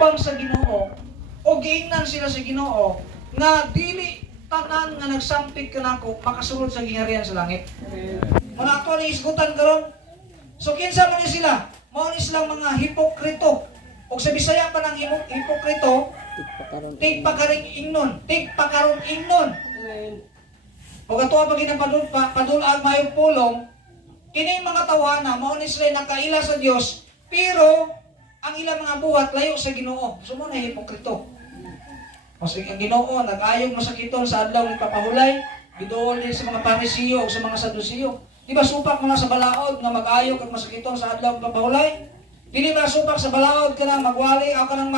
nagtubang sa Ginoo o giingnan sila sa Ginoo nga dili tanan nga nagsampit kanako makasulod sa gingharian sa langit. Muna ato ni isgutan karon. So kinsa man ni sila? Mao ni silang mga hipokrito. Og sa Bisaya pa ng hipokrito, tigpakaring ingnon, tigpakarong ingnon. Og ato pa padul-ang mayong pulong, kini mga tawhana mao ni sila nakaila sa Dios, pero ang ilang mga buhat layo sa Ginoo. Sumo na hipokrito. Kasi ang Ginoo nag-ayong masakiton sa adlaw ni papahulay, biduol din sa mga Parisiyo o sa mga Sadusiyo. Di ba supak mga sa balaod nga mag-ayong kag masakiton sa adlaw ni papahulay? Dili ba supak sa balaod ka na magwali o ka nang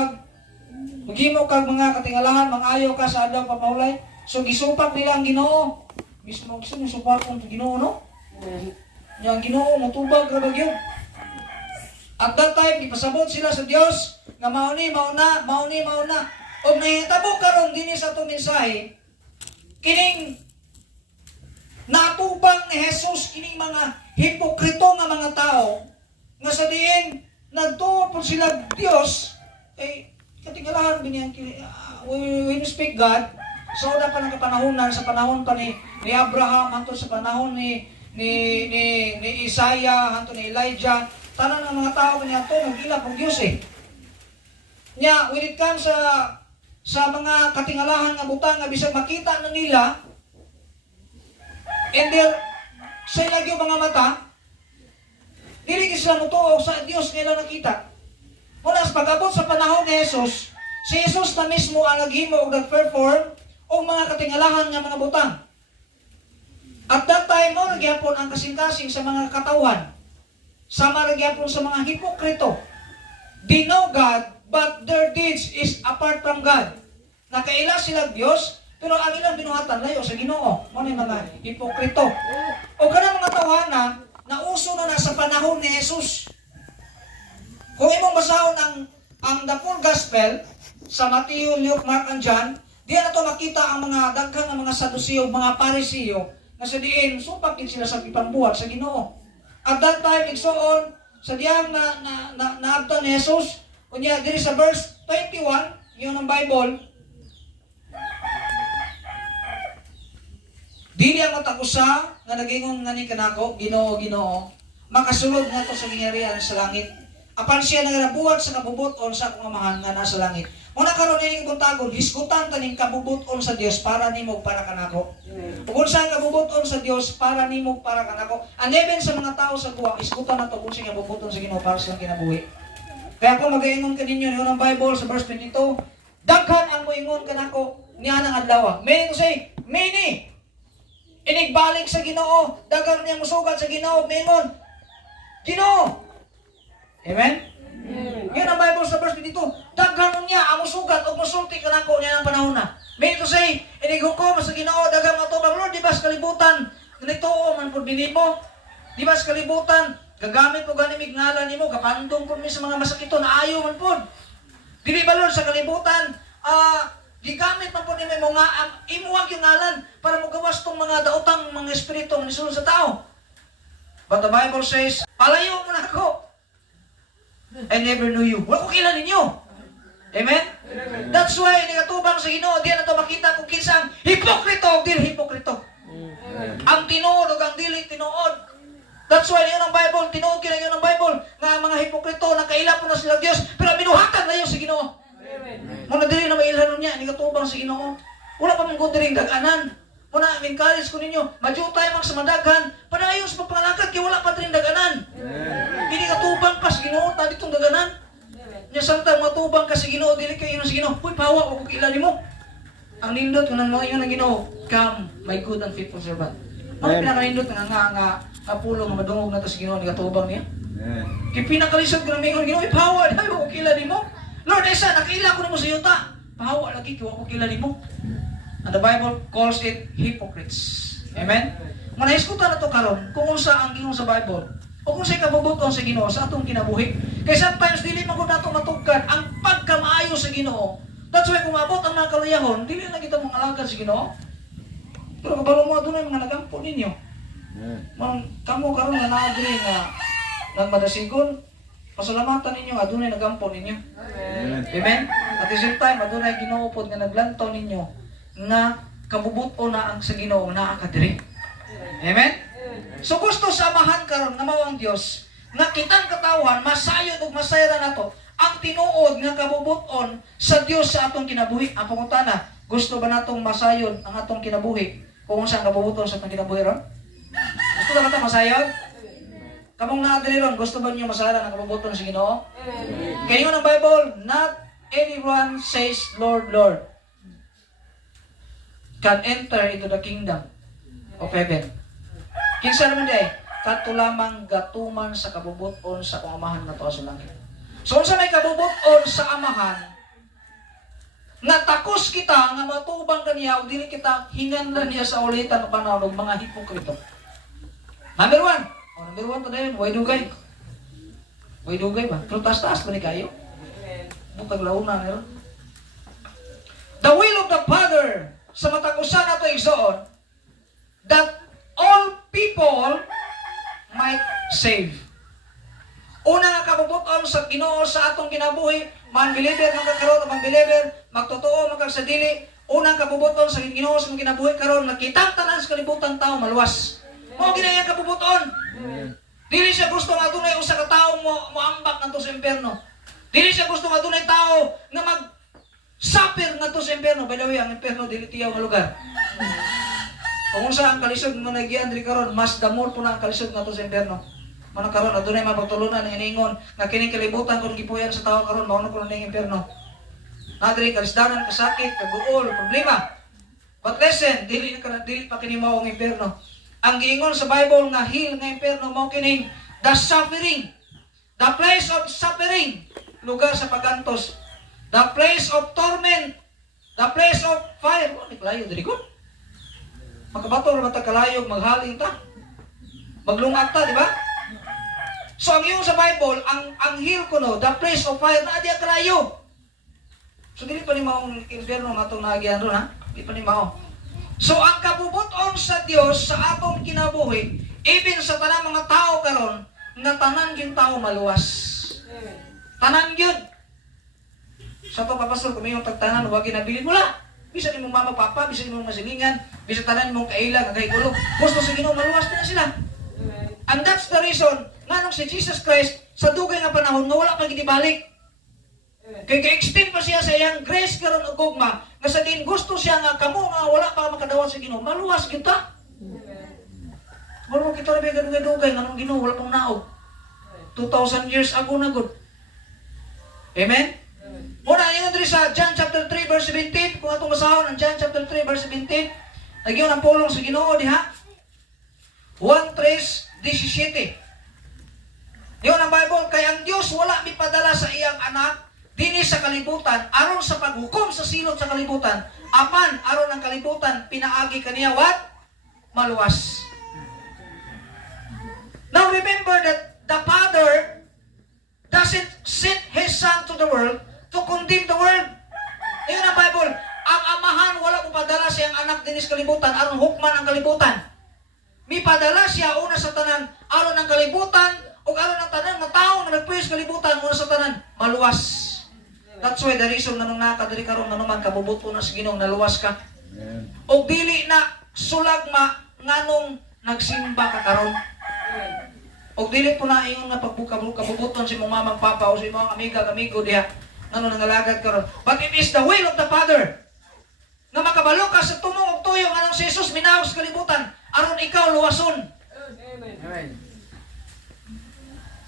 maghimo kag mga katingalahan, mang-ayo ka sa adlaw papahulay? So gisupak nila ang Ginoo. Mismo gusto ni supak ang Ginoo, no? Yang Ginoo motubag ra ba gyud? At that time gipasabot sila sa Dios nga mao ni mauna. Og nahitabo karon dinhi sa atong mensahe, kining natubang ni Jesus kining mga hipokrito nga mga tao nga sa diin nagtuo po sila Dios katingalahan biniyang when you speak God so da pa nagapanahonan sa panahon pa ni Abraham hangtod sa panahon ni Isaiah hangtod ni Elijah, tanan ng mga tao kaniya to nagila og Dios nya when it comes sa mga katingalahan nga butang nga bisag makita na nila and sa ilagyo mga mata dili sila motuog sa Dios nga ilang nakita. Muna sa pag-abot sa panahon ni Jesus, si Jesus na mismo ang naghimo og nag-perform og mga katingalahan nga mga butang. At that time mo nagyapon ang kasing-kasing sa mga katawhan, sama nagyapon sa mga hipokrito. They know God but their deeds is apart from God. Nakaila sila Dios, pero ang ilang binuhatan layo sa Ginoo. Mo ni mga hipokrito. O kana mga tawhana na uso na sa panahon ni Jesus. Kung imong basahon ang the full gospel sa Matthew, Luke, Mark, and John, diyan nato makita ang mga daghang mga Sadusiyo, mga Parisiyo, na sa diin supak din sila sa ipambuhat sa Ginoo. At that time igsoon sa diyang naabtan ni Jesus. Kunya, diri sa verse 21, yun ang Bible, dili ang tagusa nga nagingon nga ni kanako, Ginoo, makasulod nga to sa gingharian sa langit. Apan siya nagarabuhat sa kabubuton sa akong amahan nga nasa langit. Muna karon ning buntagon, hisgutan taning kabubuton sa Dios para nimo para kanako. Ug unsa ang kabubuton sa Dios para nimo para kanako? And even sa mga tao sa buwa, hisgutan nato kung sing kabubuton sa Ginoo para sa kinabuhi. Kaya kung mag-ingon ka ninyo ng Bible sa verse 22, daghan ang moingon kanako niya ng adlaw. Meaning to say, many. Inigbalik sa Ginoo, daghan niya musugat sa Ginoo, mingon, Ginoo. Amen? Yun ang Bible sa verse 22. Daghan niya ang musugat o musulti kanako niya ng panahon na. Meaning to say, inighukom sa Ginoo, daghan matubang, Lord, di ba sa kalibutan, ganito man po binimo, di ba sa kalibutan, gagamit po ganimig ngalan nimo, kapandong po mi sa mga masakito na ayaw man po. Dili ba Lord sa kalibutan, gigamit man po ni mo nga imuwag yung ngalan para magawas tong mga daotang mga espiritu nga nisulod sa tao. But the Bible says, palayo mo na ako. I never knew you. Wala ko kilala ninyo. Amen? That's why, nigatubang sa Ginoo, diyan na ito makita kung kinsang hipokrito o dili hipokrito. Ang tinuod o ang dili tinuod. That's why yun ang Bible, tinuod kina yun ang Bible, nga mga hipokrito, nakaila po na sila Diyos, pero binuhatan na yun sa Ginoo. Muna dili na mailhanon niya, nigatubang sa Ginoo. Wala pa mong kudiring daganan. Muna, encourage ko ninyo, majutay mang sa madaghan, padayon sa pagpangalakad, kaya wala pa rin daganan. Hindi katubang pa sa Ginoo, tadi itong daganan. Nya samtang matubang ka sa Ginoo, dili kayo sa Ginoo, uy, pahawa ko kilali mo. Ang nindot, kung nang mga yun ang Ginoo, come, my good and faithful servant. Ano pinakanindot nga pulo nga madungog na ito sa Ginoo, nigatubang niya? Kaya pinakalisod ko na may Ginoo, ipahawa, dahil ko kilali mo. Lord, Esa, nakila ko na mo sa yuta. Pahawa lagi, kiwa ko kilali mo. And the Bible calls it hypocrites. Amen? Manahiskutan na ito karon kung unsa ang gingon sa Bible o kung sa'y kabubuton sa Ginoo sa atong kinabuhi. Kaya sometimes, dili man ko nato matugkan ang pagkamaayo sa Ginoo. That's why kung abot ang mga kaluyahon, dili na kita mong alagad sa Ginoo. Pero kabalo mo doon ay mga nagampo ninyo. Kamo karon nga naagri nga nagmadasigon, Pasalamatan ninyo, adunay nagampo ninyo. Amen. Amen? At the same time, adunay ginuupod nga naglantaw ninyo nga kabubuto na ang sa Ginoo naa kadiri. Amen? So gusto samahan karon nga mao ang Dios nga kitang katawhan masayod ug masayra nato ang tinuod nga kabubuton sa Dios sa atong kinabuhi. Ang pangutana, gusto ba natong masayod ang atong kinabuhi kung unsa ang kabubuton sa atong kinabuhi ron? Gusto ba nato masayod? Kamong naadiri ron, gusto ba niyo masayra ang kabubuton sa Ginoo? Kayo ng Bible, not anyone says, Lord, Lord, can enter into the kingdom of heaven. Kinsa naman day, kato lamang gatuman sa kabubuton sa Amahan na to sa langit. So unsa may kabubuton sa Amahan, nga takos kita nga matubang kaniya o dili kita hinganlan niya sa ulitan o panahon og mga hipokrito. Number 1. Number 1 to dayon, way dugay. Way dugay ba? Pero taas-taas ba ni kayo? Bukag launa meron. The will of the Father sa matakusan nato igsoon that all people might save. Una nga kabubuton sa Ginoo sa atong kinabuhi, man believer magkakaroon man believer, magtotoo magkag sa dili, unang kabubuton sa Ginoo sa kinabuhi karon nakitang tanan sa kalibutan tao maluwas. Mao ginayang kabubuton. Dili siya gusto nga dunay usa ka tawo moambak ngadto sa impierno. Dili siya gusto nga dunay tawo nga mag-suffer ngadto sa impierno. By the way, ang impierno dili tiyaw nga lugar. Kung unsa ang kalisod nga nagian diri karon, mas damol po na ang kalisod ngadto sa impierno. Mano karon adunay mapagtulunan ang iningon nga kining kalibutan kun gipuyan sa tawo karon mao na kuno ning impierno. Nadiri kalisdanan kasakit, kaguol, problema. But listen, dili pa kini mao ang impierno. Ang giingon sa Bible nga hell nga impierno mao kining the suffering, the place of suffering, lugar sa pagantos, the place of torment, the place of fire. Oh, niklayo diri ko. Magkabato ra ta kalayog maghaling ta. Maglungag ta, di ba? So ang yung sa Bible, ang hell kuno, the place of fire na diya kalayo. So dili pa ni mao ang impierno nga atong naagian ron ha? Di pa ni mao. So ang kabubuton sa Dios sa atong kinabuhi, even sa tanang mga tao karon, nga tanan gyud tao maluwas. Tanan gyud. Sa to kapastor kung mayong tagtanan wag ginabilin mo la. Bisan imong mama papa, bisan imong masilingan, bisan tanan imong kaila nga kahigulo. Gusto sa Ginoo maluwas na sila. And that's the reason nganong si Jesus Christ sa dugay nga panahon nga wala pa gidibalik. Kay ka-extend pa siya sa iyang grace karon og gugma nga sa din gusto siya nga kamo nga wala pa makadawat sa Ginoo maluwas kita. Wala kita ra dugay nganong Ginoo wala pang naog. 2000 years ago na gud. Amen. Muna niyo diri sa John chapter 3 verse 17 kung atong basahon ang John chapter 3 verse 17 nagyon ang pulong sa Ginoo diha. 1:3:17. Yun ang Bible kay ang Dios wala mipadala sa iyang anak dinhi sa kalibutan aron sa paghukom sa silot sa kalibutan apan aron ang kalibutan pinaagi kaniya what? Maluwas. Now remember that the Father doesn't send His Son to the world to condemn the world. Ayun ang Bible. Ang Amahan wala upadala sa iyang anak dinhi sa kalibutan aron hukman ang kalibutan. Mipadala siya una sa tanan aron ang kalibutan ug aron ang tanan nga tawo nga nagpuyo sa kalibutan una sa tanan maluwas. That's why the reason nanong nakadiri karon nanuman kabubuto na sa Ginoo naluwas ka. Og dili na sulagma nganong nagsimba ka karon. Og dili po na ingon nga pagbuka-kabubuton si mong mamang papa o si mong amigo diha ngano nangalagad karon. But it is the will of the Father nga makabalo ka sa tumong og tuyo nganong si Jesus minaog sa kalibutan aron ikaw luwason. Amen.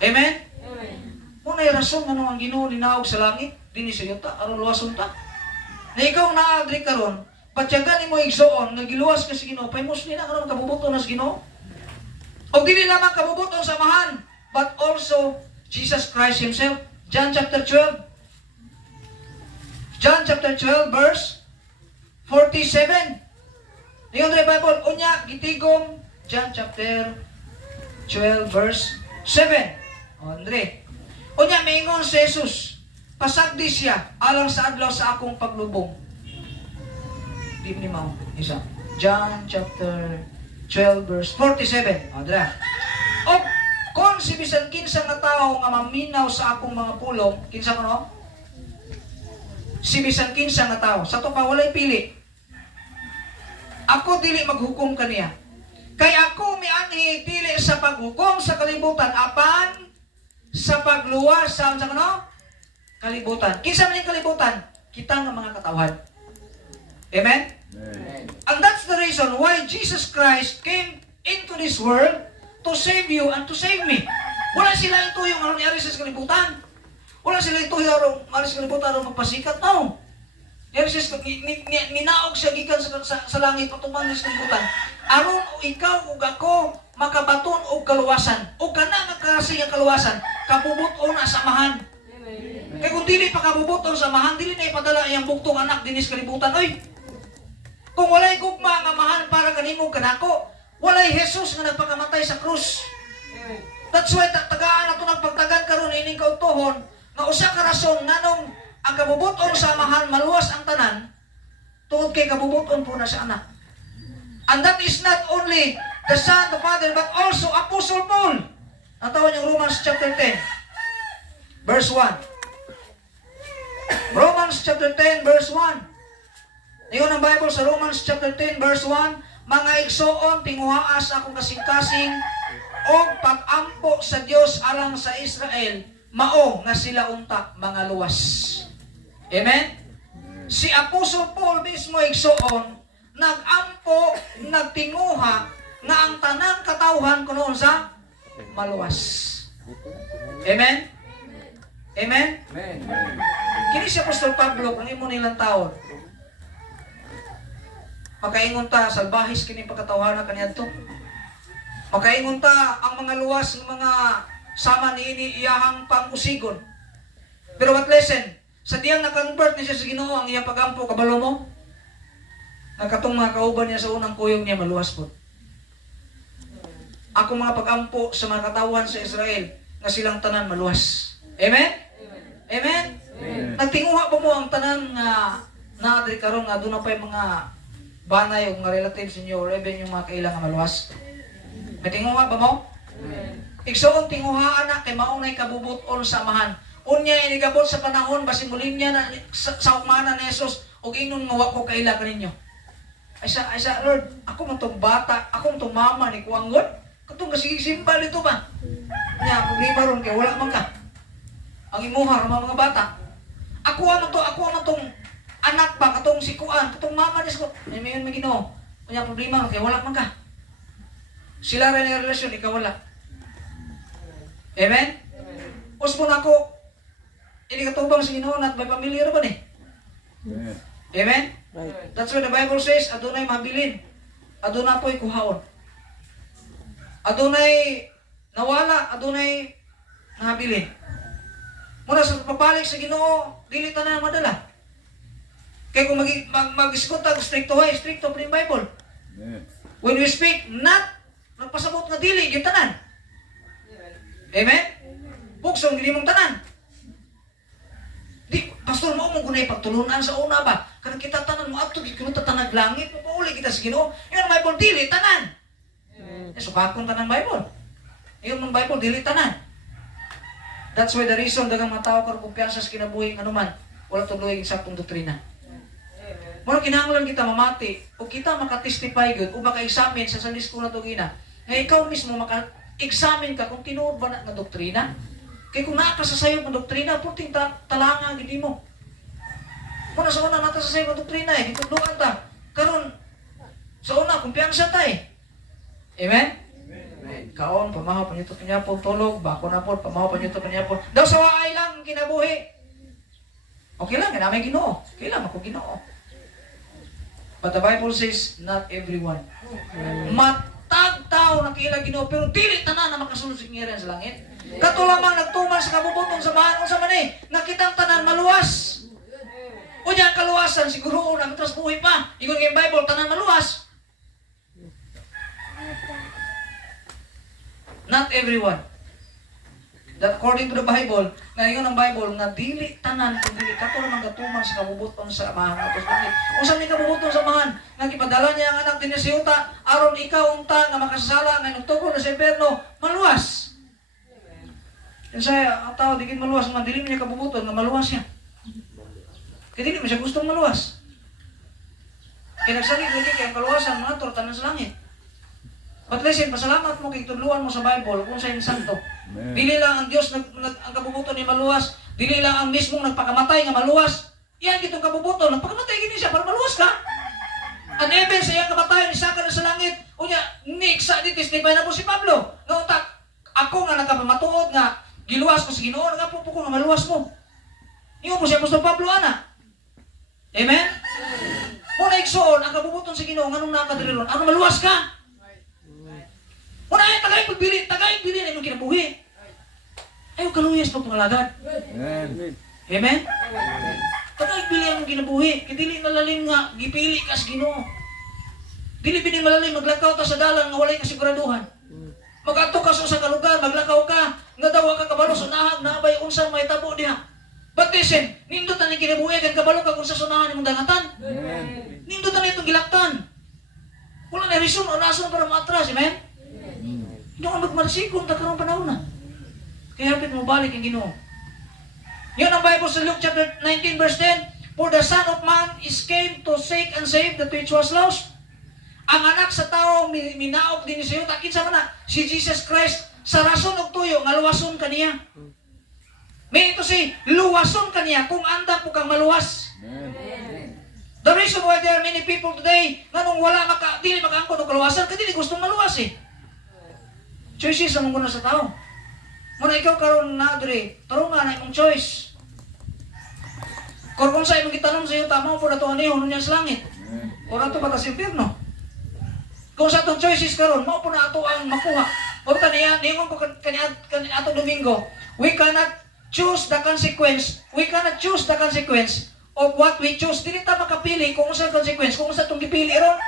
Amen. Muna yung rason nga ang Ginoo ninaog sa langit, dinhi sa yuta, aron luwason ta. Na ikaw naagri karon, patyagan mo igsoon, nga giluwas ka sa Ginoo, paymos nila karon kabubuton na sa Ginoo. O dili lamang kabubuton sa Amahan, but also Jesus Christ Himself. John chapter 12. John chapter 12 verse 47. Ngayon na Bible, unya, gitigom, John chapter 12 verse 7. O, Andre. Unya, maingon si Jesus, pasagdi siya, alang sa adlaw sa akong paglubong. Di ni mao, isa. John chapter 12 verse 47. O, Andre. O, kung Aron si bisan kinsa nga tawo nga maminaw sa akong mga pulong, kinsa kuno? Si bisan kinsa nga tawo, sa to pa walay pili. Ako dili maghukom kaniya. Kay ako mianhi dili sa paghukom sa kalibutan apan sa pagluwas sa kuno? Kalibutan. Kinsa man yung kalibutan? Kita nga mga katawhan. Amen? Amen. And that's the reason why Jesus Christ came into this world to save you and to save me. Wala sila ito yung ano nangyari sa kalibutan. Wala sila ito yung nangyari sa kalibutan aron magpasikat. No. Ninaog siya gikan sa langit patuman sa kalibutan. Aron ikaw ug ako makabaton og kaluwasan. O kana nga kasi nga kaluwasan, kabubuton na samahan. Kaya kung dili pa kabubuton samahan, dili na ipadala iyang buktong anak dinis kalibutan. Oy. Kung walay gugma nga mahal para kanimo kanako, walay Jesus nga nagpakamatay sa krus. That's why tagaan nato nagpagtagan karon ining kautohon nga usa ka rason nganong ang kabubuton sa amahan maluwas ang tanan tungod kay kabubuton po na sa anak. And that is not only the Son, the Father, but also Apostle Paul. Ang tawag niyang Romans chapter 10, verse 1. Romans chapter 10, verse 1. Iyon ang Bible sa Romans chapter 10, verse 1. Mga igsoon, tinguhaas akong kasing-kasing o pag-ampo sa Dios alang sa Israel, mao nga sila unta mga luwas. Amen? Si Apostle Paul mismo igsoon, nag-ampo, nagtinguha, nga ang tanang katawhan kuno sa maluwas. Amen? Amen? Amen. Kini si Apostol Pablo, kung imo nilang taon, makaingon ta, salbahis kini pagkatawanan kaniadto. Makaingon ta, ang mga luwas ng mga sama ni ini iyahang pangusigon. Pero what lesson? Sa diyang na-convert niya sa Ginoo ang iyang pagampo, kabalo mo? Nagkatong mga kauban niya sa unang kuyong niya, maluwas po. Ako mga pagampo sa mga katawan sa Israel, nga silang tanan maluwas. Amen? Amen? Amen. Nagtinguha ba mo ang tanan nga naadri karon nga doon na pa yung mga banay o mga relatives ninyo or even yung mga kailangan maluwas? May tinguha ba mo? Igsoon tinguhaan na kay maunay kabubuton sa amahan. Unya inigabot sa panahon basin mulin niya na sa umana ni Jesus ug ingnon nga wa ko kaila kaninyo. Ay sa Lord, ako man tong bata, ako man tong mama ni kuanggot. Katong kasigig-simba dito ba? Nya problema ron kay wala man ka. Ang imuha ang mga bata. Ako man tong anak ba katong si kuan, katong mama ni ko. Ay mayon Ginoo. Unya problema ron kay wala man ka. Sila rin ang relasyon, ikaw wala. Amen? Uspon ako, hindi katubang sa Ginoo at may pamilya ba ni? Amen. Amen? Right. That's what the Bible says, adunay mabilin. Aduna po'y kuhaon. Adunay nawala, adunay nahabilin. Muna sa papalik sa Ginoo, dili tanan madala. Kaya kung mag-isgot tag stricto pa rin Bible. Amen. When we speak, not nagpasabot nga dili, yung tanan. Amen? Pugsong, hindi mong tanan. Di, pastor mo gunay pagtulunan sa una ba? Kanang kita tanan mo, ato, kita tanag langit, mapauli kita sa Ginoo. Yung Bible, dili, tanan. Subakon ka ng Bible. Yung Bible, dili, tanan. That's why the reason, dagang mga tao karon kumpiyansa sa kinabuhi, anuman, wala tuloy yung saktong doktrina. Muna kinahanglan kita mamati, o kita makatestify good, o maka-examine sa Sunday school na ito gina, nga ikaw mismo maka-examine ka kung tinuod ba na doktrina. Kaya kung nakasasayog ng doktrina, puting talanga, hindi mo. Muna sa una natasasayog ng doktrina hitudluan ta. Karon sa una, kumpiyansa ta Amen? Amen. Kaon, pamahaw, panyuto kanya po, tulog, bako na po, pamahaw, panyuto kanya po. Daw sa waay lang, kinabuhi. Okay lang, kinamay Ginoo. Okay lang, ako Ginoo. But the Bible says, not everyone. Matag tao na kailang Ginoo, pero dili tanan na makasulod sa kingiran sa langit. Kato lamang nagtuman sa kabubutong samahan, unsa man nakitang tanan maluwas. O diyan kaluwasan, siguro una, matras buhay pa. Ingon yung Bible, tanan maluwas. Not everyone. That according to the Bible, ngayon ang Bible, nga dili tanan, kung dili kato lamang gatuman sa kabubuton sa amahan. Kung saan may kabubuton sa amahan, nga ipadala niya ang anak din si Uta, aron ikaw unta nga makasasala, nga nagtukol na sa impyerno, maluwas. Yan saya, ang tao, di maluwas, nga dili niya kabubuton, nga maluwas siya. Kaya dili mo siya gustong maluwas. Kaya nagsalig lagi kaya ang kaluwasan, mga tanan sa langit. But listen, pasalamat mo kay tudluan mo sa Bible kung sa santo. Amen. Dili lang ang Dios ang kabubuton ni maluwas, dili lang ang mismong nagpakamatay nga maluwas. Yan kitong kabubuton, nagpakamatay gini siya para maluwas ka. Ang even sa iyang kamatayon, isa ka na sa langit. Unya, niksa di testify na po si Pablo. Nga utak, ako nga nakapamatuod nga, giluwas ko sa Ginoo, nga po ko nga maluwas mo. Iyo po si Apostol Pablo, ana. Amen? Muna igsoon, ang kabubuton sa Ginoo, nganong nakadiriron, ano maluwas ka? Muna ay tagay pagpili na imong kinabuhi. Ayaw kaluyas pag pangalagad. Amen. Amen? Tagay pili ang kinabuhi. Dili malalim nga, gipili ka sa Ginoo. Dili bini malalim, maglakaw ta sa dalan nga walay kasiguraduhan. Mag-ato ka sa kalugar, maglakaw ka, nga dawa ka kabalo sa nahag, naabay unsa may tabo diha. But listen, nindot na ni kinabuhi, kan kabalo ka kung sa sunahan imong dangatan. Amen. Nindot na itong gilaktan. Wala na reason o rason para maatras, amen? Hindi ako magmarsikon, takarong panahon na. Kaya hapit mo balik ang Ginoo. Yun ang Bible sa Luke chapter 19 verse 10. For the Son of Man is came to seek and save that which was lost. Ang anak sa tao, minaog din sa iyo. Takin sa mana, si Jesus Christ, sa rason og tuyo, nga luwason kaniya. May ito si, luwason kaniya, kung anda po kang maluwas. Amen. The reason why there are many people today, nga nung wala dili makaangkon o kaluwasan, kasi dili gustong maluwas eh. Choices ang muna sa tao. Muna ikaw karon na diri, tarungan na imong choice. Kung sa imong gitanong sa iyo, tama po na ito ano yun, sa langit. O na ito ba sa impyerno? Kung sa itong choices karon, mao po na ito ang makuha. O kaniya, niyon ko ato Domingo, we cannot choose the consequence. We cannot choose the consequence of what we choose. Dili ta makapili kung sa consequence, kung sa itong gipili ron.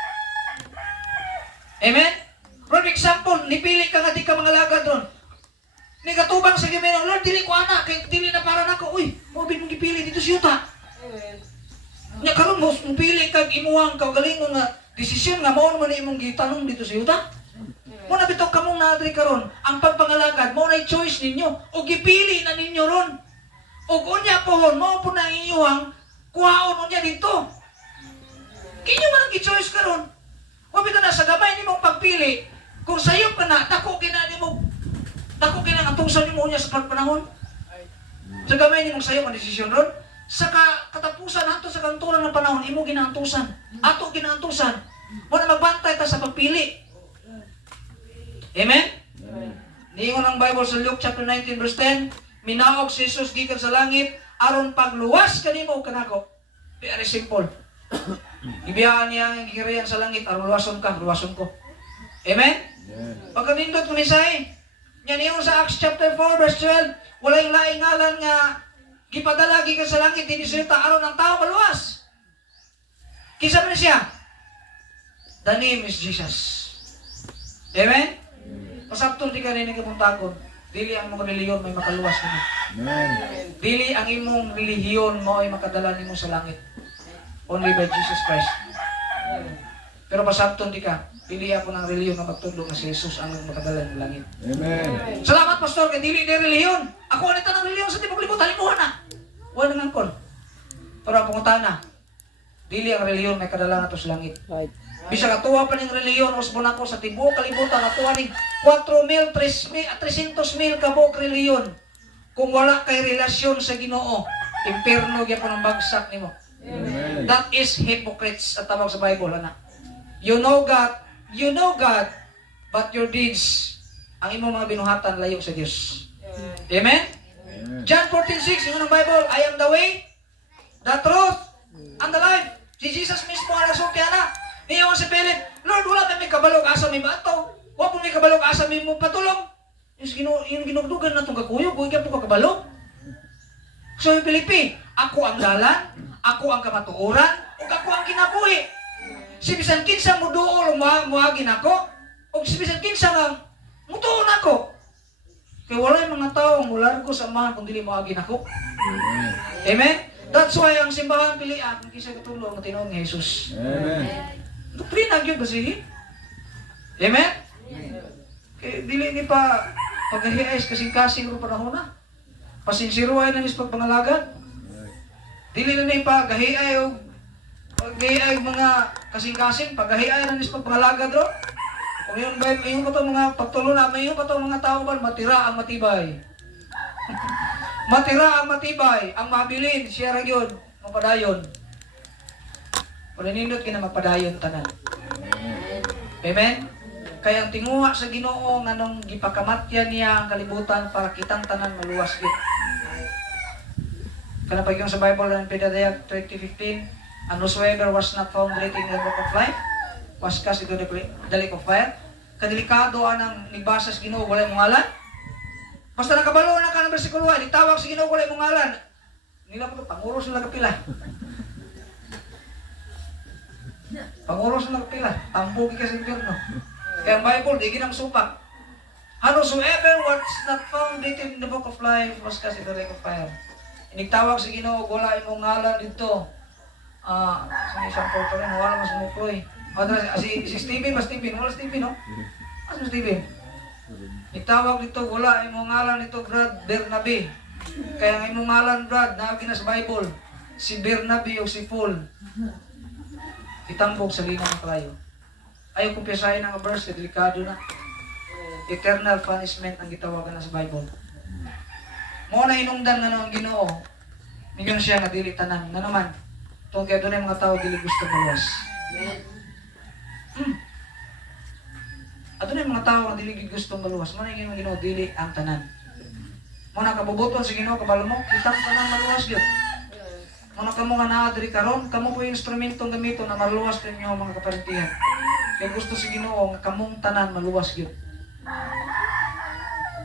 Amen? For example, nipili ka nga di ka mangalagad ron. Nigatubang sa Ginoo, Lord, dili ko ana, kay dili na para nako. Uy, mo bit mong gipili dito sa yuta. Nya karon mo pili kag imuhang kaugalingon nga desisyon nga mao man imong gitanong dito sa yuta. Mo na bitaw kamong naadri karon, ang pagpangalagad mo na choice ninyo o gipili na ninyo ron. Og unya pohon mo po na inyong kuhaon unya dito. Kinyo man ang gi-choice karon. Wa bitaw na sa gamay nimong pagpili. Kung sayo ka na, dako kinanatusan mo unya sa pagpanahon. Sa gamay ni mong sayo ang desisyon ron. Sa katapusan nato sa kanturan ng panahon, imo ginantusan. Ato ginantusan. Mo na magbantay ta sa pagpili. Amen? Niingon ang Bible sa Luke chapter 19 verse 10, minaog si Jesus gikan sa langit, aron pagluwas kanimo kanako. Very simple. Ibiyahan niya ang gikirayan sa langit, aron luwason ka, luwason ko. Amen? Pagkanindot ko ni Say, yan yung sa Acts chapter 4 verse 12, wala yung laing ngalan nga gipadala gikan sa langit, hindi siya aron ng tao maluwas. Kisa pa siya? The name is Jesus. Amen? Pasabtong di ka rin ang kapuntakon, dili ang mga reliyon may makaluwas nimo. Dili ang imong relihiyon mo ay makadala nimo sa langit. Only by Jesus Christ. Pero pasabtong di ka, pili ako ng reliyon na magtudlo nga si Jesus ang makadala ng langit. Amen. Salamat, Pastor, kay dili ni reliyon. Ako anita ng reliyon sa tibok libot, halimuhan na. Wala nang kon. Pero ang pangutana, dili ang reliyon may kadala nga to sa langit. Right. Bisa katuwa pa ning reliyon usbon ako sa tibuok kalibutan natuwa ning 4,000, 300,000 kabok reliyon. Kung wala kay relasyon sa Ginoo, impierno gyapon ang bagsak nimo. Amen. That is hypocrites at tawag sa Bible, ana. You know God, but your deeds, ang imong mga binuhatan layo sa Dios. Amen? John 14:6, yun ang Bible, I am the way, the truth, and the life. Si Jesus mismo ang nasulti, ana. Niyo si Philip, Lord, wala kami kabalog asa mi bato. Wa po mi kabalog asa mi mo patulong. Yung ginugdugan na itong kakuyog, huwag ka po kakabalog. So yung Pilipi, ako ang dalan, ako ang kamatuoran, o ako ang kinabuhi. Si bisan kinsa mo dool muagin ako, o si bisan kinsa nga mutuon ako. Kaya wala yung mga tao ang mulargo sa amahan kung dili muagin ako. Amen? That's why ang simbahan pilian, kung kinsa katulong na tinuong ni Jesus. Amen. Doktrina gyud kasi. Amen? Kaya dili ni pa paghiayos kasing-kasing ro panahon na. Pasinsiruay na nis pagpangalagad. Dili na ni pagahiay o pagahiay mga kasing-kasing, pagahiay na nis pagpangalagad ro. Kung yun ba, yung ko to mga pagtulo na, may yung ko to mga tao ba, matira ang matibay. Matira ang matibay, ang mabilin, siya ra yun, mapadayon. Wala nindot kina mapadayon tanan. Amen? Kaya ang tinguha sa Ginoo nganong gipakamatyan niya ang kalibutan para kitang tanan maluwas gid. Kana pag yung sa Bible ng Pedadayag 20:15, and whosoever was not found written in the book of life was cast into the lake of fire. Kadelikado anang nibasa sa Ginoo walay mong ngalan. Basta nakabalo na ka ng bersikulo, itawag sa Ginoo walay mong ngalan. Nila po panguros na kapila. Panguros na kapila, tambo ka sa impyerno. Kaya ang Bible, di ginang supak. And whosoever was not found written in the book of life was cast into the lake of fire. Inigtawag sa Ginoo, wala imong ngalan dito. Sa isang porto rin, wala mas mukloy. Si Stephen, wala Stephen, no? Ano Stephen? Itawag dito, wala imong ngalan dito, Brad Bernabe. Kaya ang imong ngalan, Brad, naagi na sa Bible. Si Bernabe o si Paul. Itambog sa linang kalayo. Ayaw kumpiyasahin ang verse, delikado na. Eternal punishment ang gitawagan na sa Bible. Mo na hinungdan na ang Ginoo. Mingon siya nga dili tanan. Na naman, tungkol kaya doon mga tao dili gusto maluwas. Ato na yung mga tao nga dili gusto maluwas. Mo na yung Ginoo dili ang tanan. Mo na kabubuton sa Ginoo kabalo mo, kitang tanan maluwas gyud. Mo na kamo nga naa diri karon, kamo po yung instrumentong gamito na maluwas ninyo mga kaparintihan. Kaya gusto sa Ginoo nga kamong tanan maluwas gyud.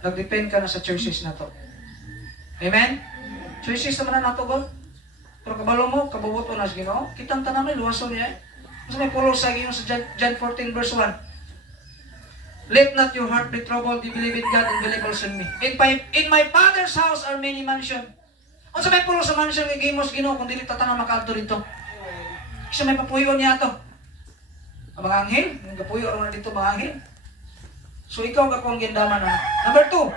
Nagdepend ka na sa choices na to. Amen? Choices naman na nato God. Pero kabalo mo, kabubuto na sa Ginoo, kitang tanan may luwason niya. Mas may pulo sa Ginoo sa John 14 verse 1. Let not your heart be troubled, you believe in God and believe also in me. In my Father's house are many mansions. Ano sa may pulo sa mansion ng Gimos Ginoo kung dili tatanang makaadto dito? Isa may papuyon niya to. Ang mga anghel, yung kapuyo ron dito mga anghel. So ikaw ka kung gindaman na. Number 2.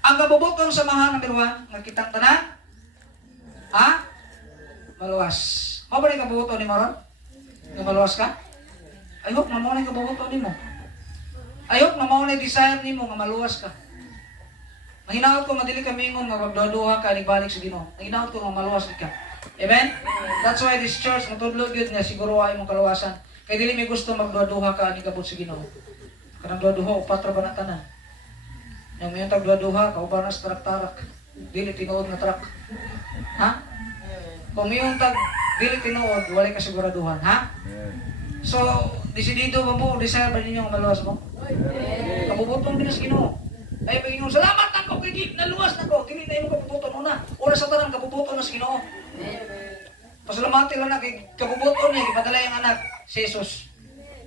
Ang kabubutong samahan number 1, nga kitang tanan. Maluwas. Mao ba ni kabubuto ni Maron? Nga maluwas ka? I hope na mao ni kabubuto nimo. I hope na mao ni desire nimo nga maluwas ka. Nanginaot ko madili ka mingon nga magduha ka balik sa Ginoo. Nanginaot ko nga maluwas ka. Amen? That's why this church matudlo gyud nga siguro ay mong kaluwasan. Kay dili may gusto magduha ka ani kabut sa Ginoo. Kanang duha upat ra ba na tanan. Yung may tag duha ka uban na sa tarak-tarak. Dili tinuod nga truck. Kung yung tag dili tinuod, wala ka siguraduhan, ha? So, desidido ba mo, desire ba ninyo nga maluwas mo? Kabubutong din sa Ginoo. Ay paging salamat ako kay naluwas nako, dili na imo kabubuton una. Ora sa tanan kabubuton na sa Ginoo. Pasalamati lang na kay kabubuton niya gipadala ang anak si Jesus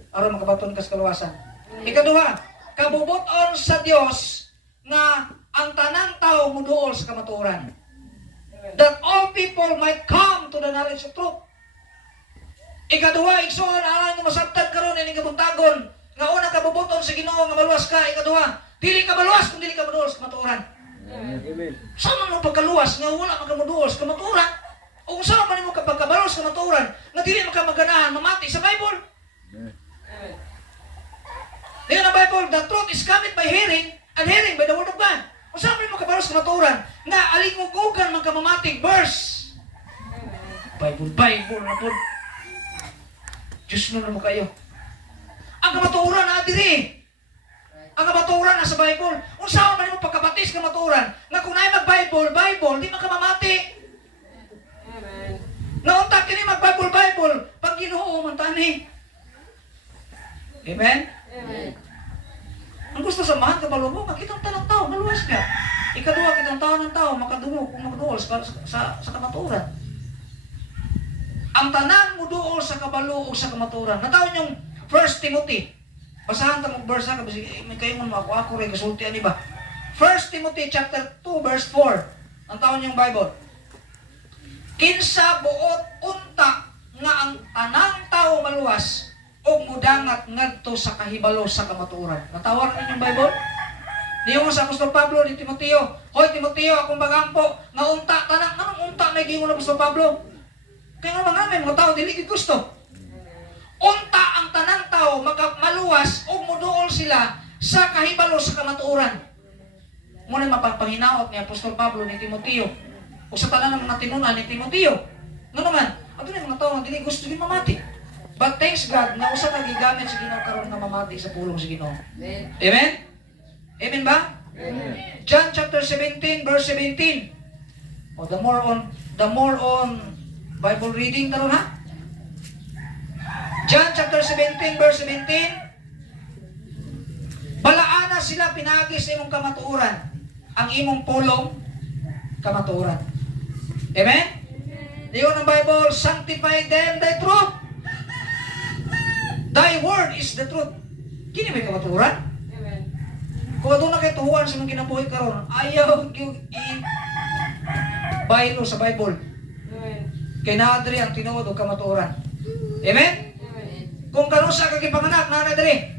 aron makabaton ka sa kaluwasan. Ikaduha, kabubuton sa Dios nga ang tanang tao muduol sa kamatuoran. That all people might come to the knowledge of truth. Ikaduha, igsuon alang nga masabtan karon ini kabuntagon nga una kabubuton sa Ginoo nga maluwas ka. Ikaduha, dili ka maluwas kung dili ka muduol sa kamatuoran. Amen. Sama mo pagkaluwas nga wala ka muduol sa kamatuoran. O kung sama man mo kapag kabalos sa kamatuoran nga dili ka maganahan mamati sa Bible. Diyan ang Bible, the truth is coming by hearing and hearing by the word of God. Kung sama mo kabalos sa kamatuoran nga alingugugan man ka mamating verse. Bible na po. Diyos na mo kayo. Ang kamatuoran na diri. Ang kamatuoran na sa Bible. Kung saan man mo pagkabatis kamatuoran, nga kung na'y mag-Bible, di makamamati. Amen. Naunta kini mag-Bible, pag Ginoo man tani. Amen? Amen. Ang gusto samahan ka balo mo, makitang tanang tao, maluwas ka. Ikaduha, kitang tao ng tao, makadungo, kung magduol sa kamatuoran. Ang tanan mo duol sa kabalo o sa kamatuoran. Natawon yung 1 Timothy. Basahan ka mag-verse ka, may kayo mo ako rin, kasulti ani ba? 1 Timothy chapter 2 verse 4. Ang taon yung Bible. Kinsa buot unta nga ang tanang tao maluwas o mudangat ngadto sa kahibalo sa kamatuoran. Natawar niyo yung Bible? Niyo sa Apostol Pablo ni Timoteo, "Hoy Timoteo, akong bagampo, nga unta tanang anong unta may gingon Apostol Pablo?" Kaya nga mga tao dili gid gusto. Unta ang tanang tao maluwas o muduol sila sa kahibalo sa kamatuoran. Muna mapapanginaot ni Apostol Pablo ni Timoteo o sa tanan ng mga tinunan ni Timoteo. Nga naman, ato na mga tao nga dili gusto gid mamati. But thanks God na usa ka gigamit sa Ginoo karon nga mamati sa pulong sa Ginoo. Amen? Amen ba? Amen. John chapter 17 verse 17. O the more on Bible reading karon ha. John chapter 17 verse 17. Balaana sila pinagi sa imong kamatuoran. Ang imong pulong kamatuoran. Amen? Diyon ang Bible, sanctify them by truth. Thy word is the truth. Kini may kamatuoran? Amen. Kung ito na kayo tuhuan sa mga kinabuhi karon, ayaw yung i-baylo sa Bible. Amen. Kay naadri ang tinuod o kamatuoran. Amen? Amen. Kung karon sa kagipanganak, naadri.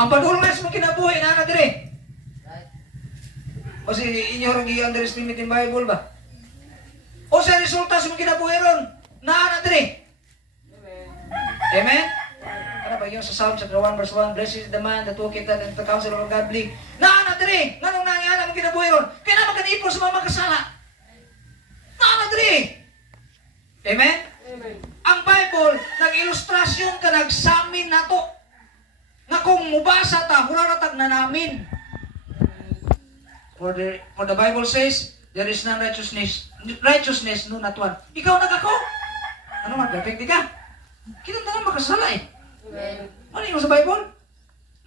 Ang padulong sa mga kinabuhi, naadri. O si inyo rin i-underestimate yung Bible ba? O sa resulta sa mga kinabuhi ron, naadri. Amen. Amen? Ano ba yun sa Psalm chapter 1 verse 1, "Blessed is the man that walketh not in the counsel of ungodly." Naanadri! Nanong nangyala mong kinabuhi ron? Kaya naman kanipon sa mga makasala. Naanadri! Amen? Amen. Ang Bible, nag-ilustrasyon ka, nagsamin na to. Na kung mubasa ta, huraratag na namin. For the Bible says, there is none righteousness, no not one. Ikaw nagako? Ano man, perfect di ka? Kita na makasala eh. Amen. Ano yung sa Bible?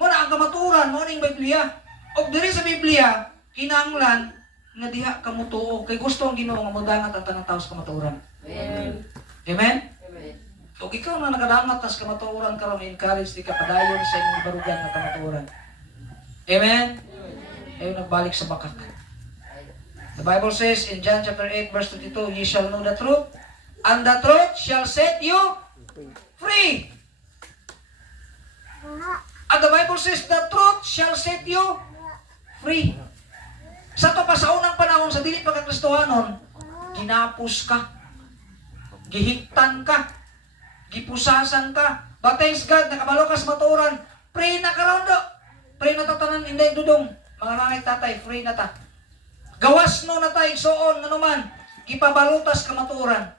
Muna ang kamaturan, muna yung Biblia. O diri sa Biblia, kinahanglan nga diha kamutuo. Kay gusto ang Ginoo nga modangat ang tanang tao sa kamaturan. Amen. Amen? Amen. O ikaw na nakadangat tas kamaturan karon, encourage di ka padayon sa imong barugan nga kamaturan. Amen? Ayaw nagbalik sa bakak. The Bible says in John chapter 8 verse 22, "Ye shall know the truth, and the truth shall set you free." And the Bible says, "The truth shall set you free." Sa to pa sa unang panahon, sa dili pa kakristohanon, ginapos ka, gihigtan ka, gipusasan ka. But thanks God, nakabalo ka sa maturan, pray na karon do. Pray na tatanan, inday dudong. Mga nanay tatay, free na ta. Gawas no na tayo, soon, ano man, gipabalutas kamaturan.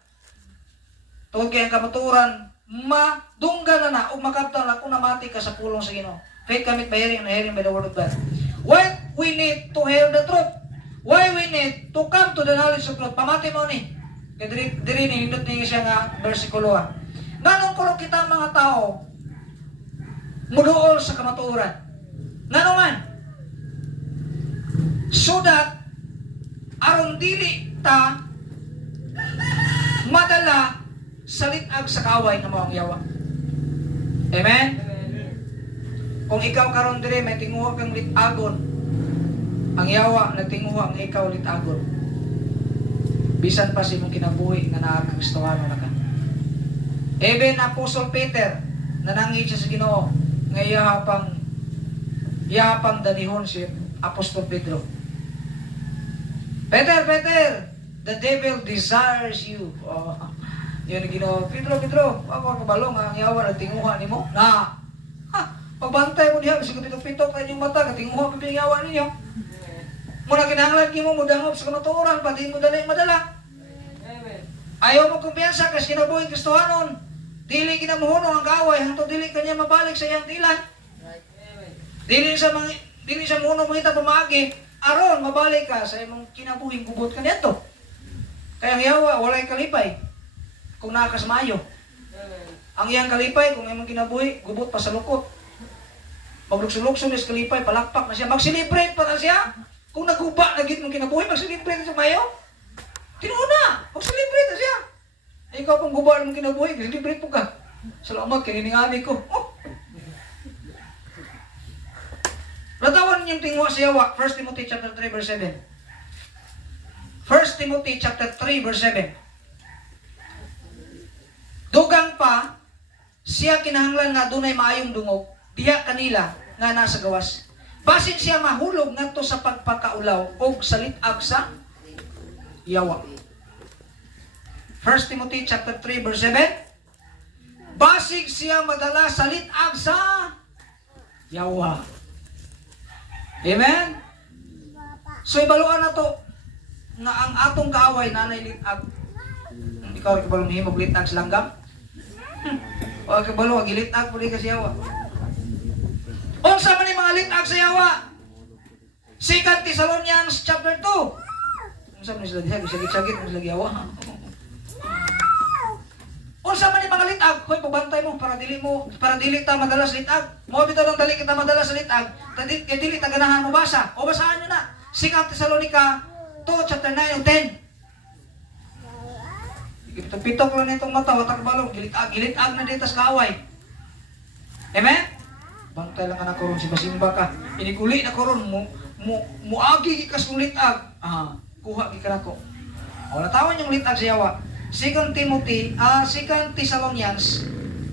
Tungod kaya ang kamaturan, madungga na o makabtan na kung namati ka sa pulong sa Ginoo. Faith cometh by hearing and hearing by the word of God. Why we need to hear the truth? Why we need to come to the knowledge of truth? Pamati mo ni. Kaya diri ni hindot niya siya nga versikulo. Nanong kulong kita mga tao muduol sa kamaturan. Nanong man? So that aron dili ta madala sa litag sa kaaway ng mga yawa. Amen? Kung ikaw karon dire may tinguha kang litagon, ang yawa nagtinguha nga ikaw litagon. Bisan pa si mong kinabuhi nga naa kang Kristiyano na ka. Even Apostle Peter nanangit siya sa Ginoo nga iyahapang danihon si Apostol Pedro. Peter, the devil desires you. Oh, yun ang Ginoo. Pedro, ako kabalong ang yawa nagtinguha nimo. Na, pagbantay mo niya, kasi pitok-pitok kayo yung mata, katinguha pa yung yawa ninyo. Muna kinahanglan mo mudangop sa kamatuoran, pati mo madala. Ayaw mo kumpiyansa kasi kinabuhin Kristohanon. Dili kinamuhuno ang kaaway, hantong dili kanya mabalik sa iyang tilan. Dili sa muhuno mangita pamagi, aron mabalik ka sa imong kinabuhing gubot kanya to. Kaya ang yawa, walay kalipay. Kung nakakasmayo. Ang iyang kalipay, kung imong kinabuhi, gubot pa sa lukot. Maglukso-lukso na sa kalipay, palakpak na siya. Mag-celebrate pa na siya. Kung naguba na gid mong kinabuhi, mag-celebrate na sa mayo. Tinuuna, mag-celebrate na siya. Ikaw pong guba mong kinabuhi, celebrate po ka. Salamat, kininingani ko. Oh. Latawan niyong tingwa sa yawa, 1 Timothy chapter 3 verse 7. 1 Timothy chapter 3 verse 7. Dugang pa, siya kinahanglan nga dunay maayong dungog, diha kanila, nga nasa gawas. Basin siya mahulog ngadto sa pagpakaulaw og salit-ag sa yawa. 1 Timothy chapter 3 verse 7. Basig siya madala salit-ag sa yawa. Amen? So ibaluan na to nga ang atong kaaway nanay litag. Ikaw ibalong himog litag sa langgam? O kabalo gilitag pud ka sa yawa. Unsa man ni mga litag sa yawa? 2 Thessalonians chapter 2. Unsa man sila diha sagit-sagit mo sila yawa. Unsa man ni mga litag? Hoy pabantay mo para dili ta madalas litag. Mo bitaw lang dali kita madalas sa litag. Kay dili ta ganahan mo basa. O basahan niyo na. 2 Thessalonica 2 chapter 9 o 10. Pitok lang nitong mata, watak balong, gilitag na dito sa kaaway. Amen? Bantay lang ka na koron, simba-simba ka. Iniguli na koron, muagi ka sa litag. Kuha ka na ko. O, natawan yung litag sa yawa. 2 Thessalonians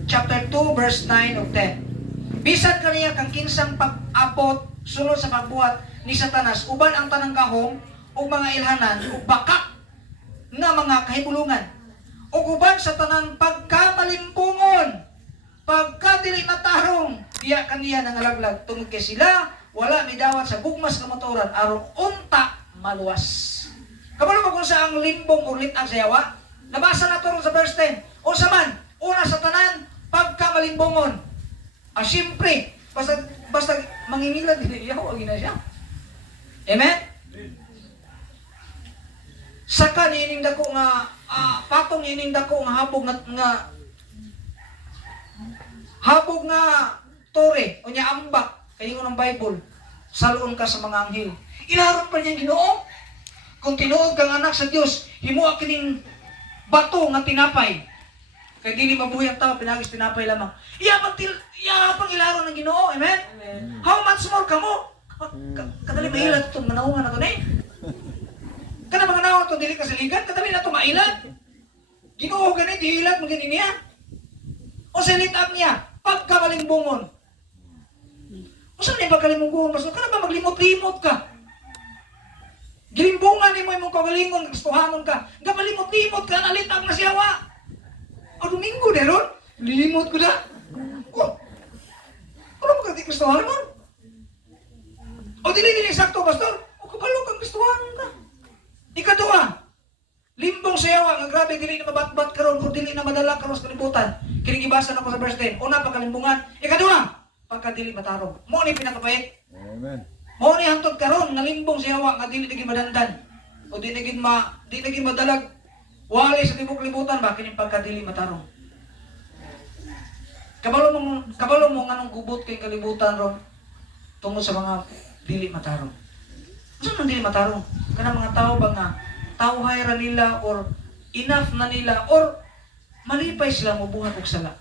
chapter 2 verse 9 of 10. Bisan kaniya kang kinsang pag-apot sulod sa pagbuhat ni Satanas, uban ang tanang gahom o mga ilhanan o bakak na mga kahibulungan o uban sa tanang pagkamalimbungon pagkadili matarong diya kaniya nangalaglag tungod kay sila wala midawat sa bugmas kamaturan aron unta maluwas. Kabalo mo kung sa ang limbong o litag sa yawa? Nabasa na to sa verse 10. O saman, una sa tanan pagkamalimbungon. Siyempre, basta mangingilad dili yawa gina siya. Amen? Saka niining dako nga patong ining dako nga habog nga tore o nya ambak kayo ng Bible salon ka sa mga anghel. Ilaron pa niya Ginoo. Kung tinuod kang anak sa Dios, himuha kining bato nga tinapay. Kay dili mabuhi ang tao pinagis tinapay lamang. Pang ilaron ng Ginoo. Amen? Amen. How much more kamo? Kadali mailad itong manahungan na ito na eh. Kada mga naon ito, dili kasiligan, kadali na ito mailad. Ginoo ganit, dihilad, maganin niya. O sinitap niya, pagkamalimbungon. O saan niya pagkalimbungon? Mas ka na ba maglimot-limot ka? Gilimbungan ni mo yung kagalingon, gustuhanon ka. Gamalimot-limot ka, nalitap na siyawa. O Domingo, deron? Lilimot ko na. O, ano mo ka gustuhanon mo? O dili sakto, pastor. O kabalo kang gustuhan ka. Ikaduha, limbong sayawa, nga grabe dili na mabatbat karon, o dili na madala karon sa kalibutan. Kinigibasa na ko sa verse 10. Una, pagkalimbungan. Ikaduha, pagkadili matarong. Mo ni pinakapait. Amen. Mo ni hantod karon nga limbong sayawa, nga dili naging madandan. O dili naging madalag. Wali sa tibok libutan ba kining pagkadili matarong. Kabalo mo nganong gubot kay kalibutan ron tungod sa mga dili matarong. Ano nang dili matarong? Kanang mga tao ba nga tawhay ra nila or enough na nila or malipay sila mobuhat og sala.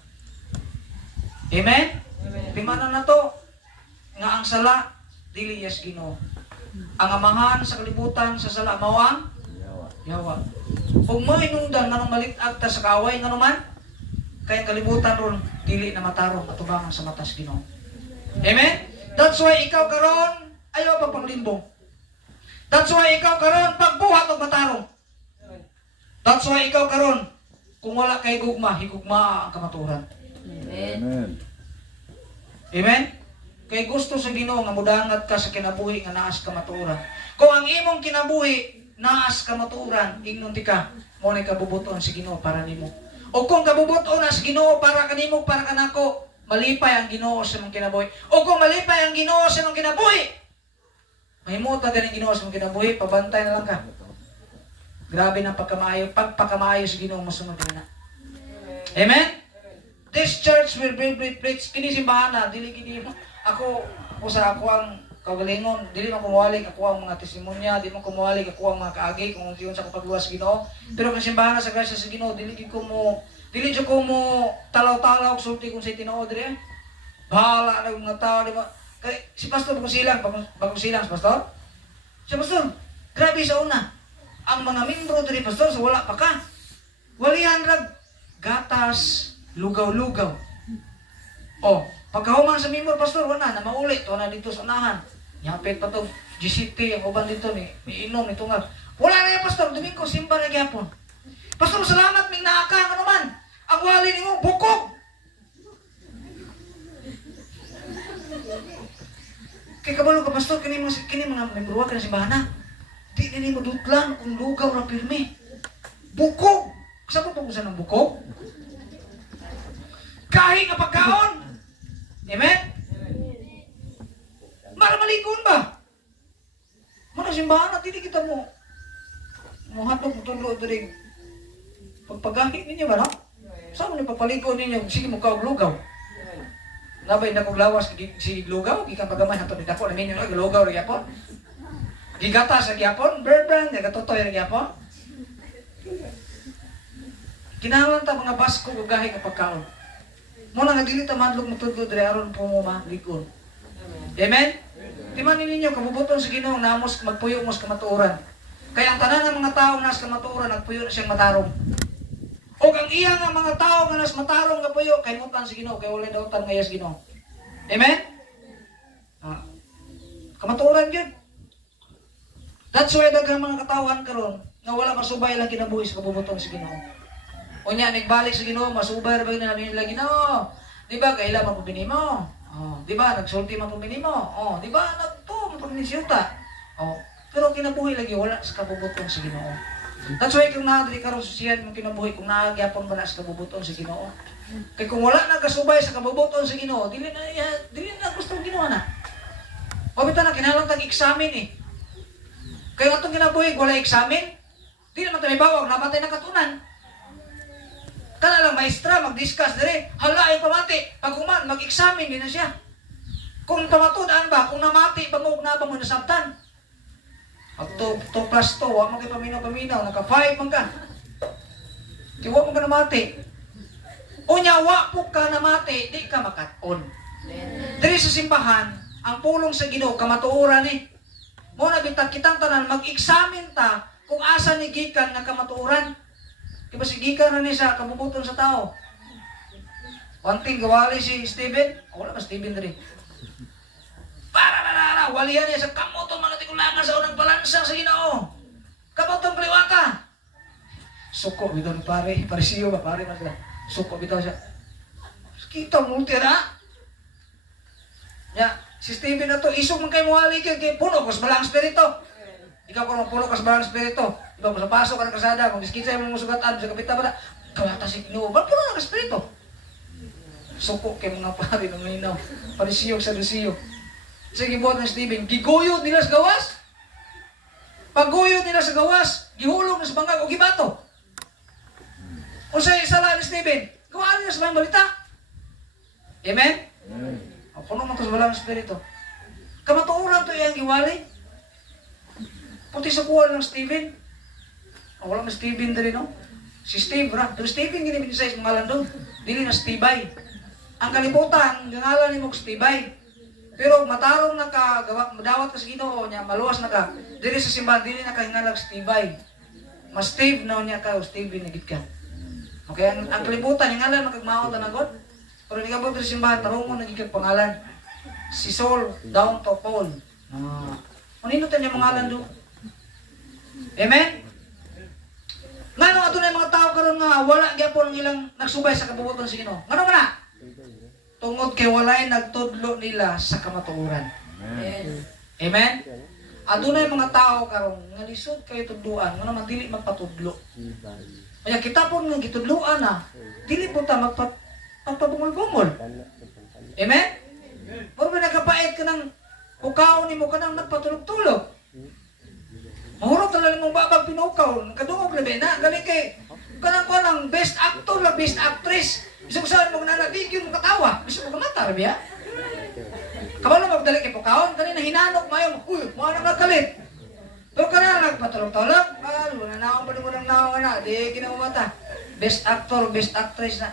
Amen? Amen. Pimanan na to nga ang sala dili yes Ginoo. Ang amahan sa kalibutan sa sala mao ang yawa. Kung mo inungdan nganong malitag ta sa kaaway nganuman kay kalibutan ron dili na matarong atubangan sa matas Ginoo. Amen? That's why ikaw karon ayaw pa panglimbong. That's why ikaw karon pagbuhat og matarong. That's why ikaw karon kung wala kay gugma, higugma ang kamaturan. Amen. Amen. Amen? Kay gusto sa Ginoo nga mudangat ka sa kinabuhi nga naas kamaturan. Kung ang imong kinabuhi naas kamaturan, ingnon ti ka, mo ni kabubuton si Ginoo para nimo. O kung kabubuton na si Ginoo para kanimo, para kanako, malipay ang Ginoo sa imong kinabuhi. O kung malipay ang Ginoo sa imong kinabuhi, mahimuot na din ang Ginoo sa imong kinabuhi, pabantay na lang ka. Grabe ng pagpakamaayo sa Ginoo masunod na. Amen? This church will be preached kini simbahan na dili kini ako sa ako ang kagalingon, dili man kumuwalig ako ang mga testimonya, dili man kumuwalig ako ang mga kaagi kung diyon sa kapagluwas sa Ginoo. Pero kung simbahan na sa grasya sa Ginoo, dili ko mo talaw-talaw og sulti kung sa tinuod dire. Bahala na mga tao di ba? Kay si pastor bagong silang si pastor. Si pastor, grabe sa una. Ang mga membro diri pastor sa wala pa ka. Walihan rag gatas, lugaw-lugaw. Oh, Pagkahuman sa member pastor, wala na maulit, wala dito sa unahan. Yapit pa to, GCT, ang uban dito ni, iinom ni tungal. Wala na yung pastor, Domingo, simba na gyapon. Pastor, salamat, may naaka, ano man. Ang wali ni mo, bukog. Kay kabalo ka, pastor, kini mga membro ka na simbahan na. Di na mo dutlan kung lugaw na pirmi. Bukog! Saan po sa ng bukog? Kahit nga pagkaon! Amen? Malikon ba? Muna simbahan na, hindi kita mo. Muhatog mo tulo rin. Pagpagahi ninyo ba, no? Saan mo ni pagpalikon ninyo? Sige mo ka lugaw. Labay na kong lawas si lugaw, gikan pagamay hato ni dako na ninyo na lugaw rin yapon. Gigata sa gyapon, berbrand, nagatotoy rin yapon. Kinahanglan ta mga basko ug gahi nga pagkaon. Muna nga dili ta madlog matudlo diri aron po mo malikon. Amen? Timan ninyo kabubuton sa Ginoo namos magpuyo mo sa kamatuoran. Kaya ang tanan ng mga tao nas kamatuoran nagpuyo na siyang matarong. O ang iya nga mga tao nga nas matarong nga puyo kay mutan sa Ginoo kay walay dautan nga yes Ginoo. Amen? Ah. Kamatuoran gyud. That's why daghang mga katawan karon nga wala masubay lang kinabuhi sa kabubuton sa Ginoo. Unya nagbalik sa Ginoo masubay ra ba na nila Ginoo? Di ba kaila man pabini mo? Oh, di ba nagsulti man pabini mo? Oh, di ba nagto pagnisiyuta? Oh, pero kinabuhi lagi wala sa kabubuton sa Ginoo. That's why kung naadri karon sa siyan mo kinabuhi kung naagyapon ba na sa kabubuton sa Ginoo. Kay kung wala na kasubay sa kabubuton sa Ginoo, dili na gusto Ginoo na. Pabita na kinahanglan tag examine eh. Kaya atong kinabuhi wala examine, di naman tayo bawag namatay na katunan. Kana lang maestra mag-discuss dire, hala ay pamati, pag human mag-examine din na siya. Kung pamatudan ba, kung namati ba mo na ba mo nasabtan? At 2 plus 2, wa mo kay paminaw, naka 5 man ka. Di wa mo ka namati. Unya wa po ka namati, di ka makat-on. Diri sa simbahan, ang pulong sa Ginoo kamatuoran ni. Mo na bitag kitang tanan mag-examine ta kung asa ni gikan nga kamatuoran. Diba si gikan na ni sa kabubuton sa tao. Wanting gawali si Steven, wala ba Steven diri. Para walihan niya sa kamoto mga tikulangan sa unang balansa sa Ginoo. Kamotong kliwata. Suko bitaw ni pare siyo ba pare man sila. Suko bitaw siya. Kita mo tira. Ya, si Steven na to, isog man kay muwali kay puno ko sa balang spirito. Ikaw kung puno ka sa balang spirito, iba mo sa paso ka ng kasada, kung diskitsa mo sugatan sa kapita ba na, kawata si Ginoo, ba puno ng spirito? Suko kay mga pare ng linaw, parisiyog sa lusiyo. Sige buhat ng Steven, giguyod nila sa gawas. Pagguyod nila sa gawas, gihulog na sa bangag o gibato. Kung sa'yo sala ni Steven, gawaan nila sa mga balita. Amen? O, puno man ito sa balang spirito. Kamatuoran to yung giwali. Puti sa kuha ng Steven. O, wala na Steven dali, no? Si Steve, ra. Pero Steven, ginibinisa yung ngalan doon. Dili na Stevay. Ang kalibutan, gangalan ni mo Stevay. Pero matarong na ka, madawat ka sa Ginoo niya, maluwas na ka. Dili sa simbahan, dili na ka hingalag Stevay. Mas Steve na niya ka, o Steven, nagit ka. Okay, ang kalibutan, yung ngalan, magkagmaot na nagod. Pero hindi ka ba sa simbahan, tarungon nagiging pangalan. Si Saul, down to Paul. Manino tayo niya pangalan doon? Amen? Nga nung ato na yung mga tao karon nga, wala gyapon ang ilang nagsubay sa kabubuton sa Ginoo. Nga nung na? Tungod kay walay nagtudlo nila sa kamatuoran. Yes. Amen? Ato na yung mga tao karon nga lisod kayo tudluan, nga naman dili magpatudlo. Kaya kita po nga gitudluan na, dili po ta magpabungol-bungol. Amen? Pero ba nagkapait ka ng ukaw ni mo ka nang nagpatulog-tulog? Mahurot talaga mong babag pinukaw, kadungog na na, galing kay kanang ko ng best actor la best actress. Bisag saan mo nanabigyo mo katawa, bisag mo kamata rabi ha? Kabalo magdali kay pukaon, kanina hinanok mayo, uy, mo na nagkalit. Pero kanina nagpatulog-tulog, wala na akong panungo ng naong na, di kinamamata. Best actor, best actress na.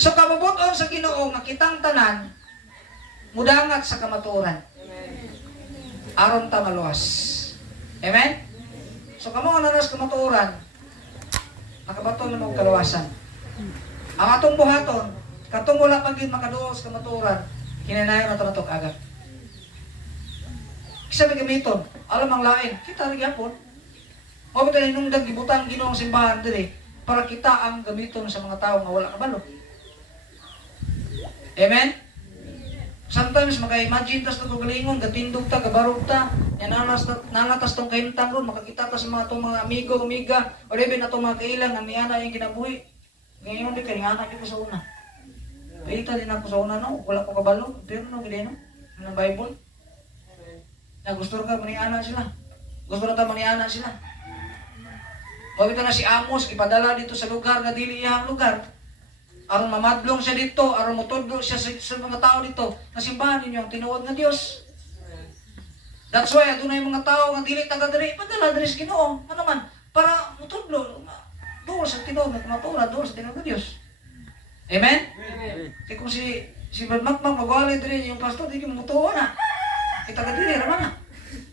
So kabubuton sa Ginoo nga kitang tanan mudangat sa kamatuoran. Aron ta maluwas. Amen? So kamo nga nanas kamatuoran, nakabaton na mo kaluwasan. Ang atong buhaton, Katong wala pag yun makaduol sa kamatuoran, kinanayon na ito agad. Kisa may gamiton, alam ang lain, kita rin yapon. Mabot na inungdag, gibutang Ginoong simbahan diri para kita ang gamiton sa mga tao nga wala kabalo. Amen? Sometimes maka-imagine tas nagagalingon, gatindog ta, gabarog ta, nalatas tong kahintang ron, makakita ta sa mga itong mga amigo, amiga, o rin na itong mga kailang, ang miyana yung kinabuhi. Ngayon di kalinganan ko sa una. Pita din ako sa una, no? Wala ko kabalo, pero no, gili, no? Ng Bible. Na gusto ka, maniana sila. Gusto na ta maniana sila. Pagkita na si Amos, ipadala dito sa lugar na dili iyang lugar. Aron mamadlong siya dito, aron motudlo siya sa mga tao dito, na simbahan ninyo ang tinuod nga Dios. That's why adunay mga tao nga dili taga diri, padala diri sa Ginoo. Ano man, para motudlo doon sa tinuod nga kamatuoran, doon sa tinuod nga Dios. Amen? Amen. Kaya kung si Brad Makmak magwali diri yung pastor, di ka mutuwa na. Kita ka diri, raman na.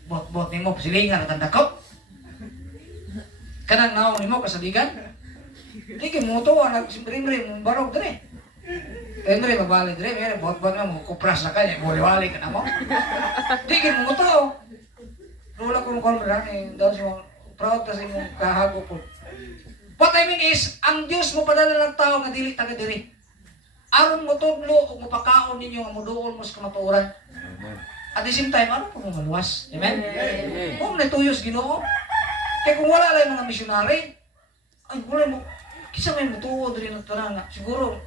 Bot-bot ni mo, silingan at tanda ko. Kanang naong ni mo, kasaligan. Di ka mutuwa, nagsimrim-rim, barog diri. Henry, magbalik diri, may bot-bot na mo, kupras na kanya, buli-wali ka na mo. Di ka mutuwa. Lula ko mong kalmaran, daw siya proud kasi mong kahago ko. What I mean is, ang Diyos mo padala ng tao nga dili taga diri. Aron mo tudlo ug mapakaon ninyo nga moduol mo sa kamatuoran. At the same time, aron po mo maluwas. Amen? Amen. Kung natuyos Ginoo. Kaya kung wala lang mga misyonary, ay wala mo, kisa may mutuo diri ng taranga. Siguro,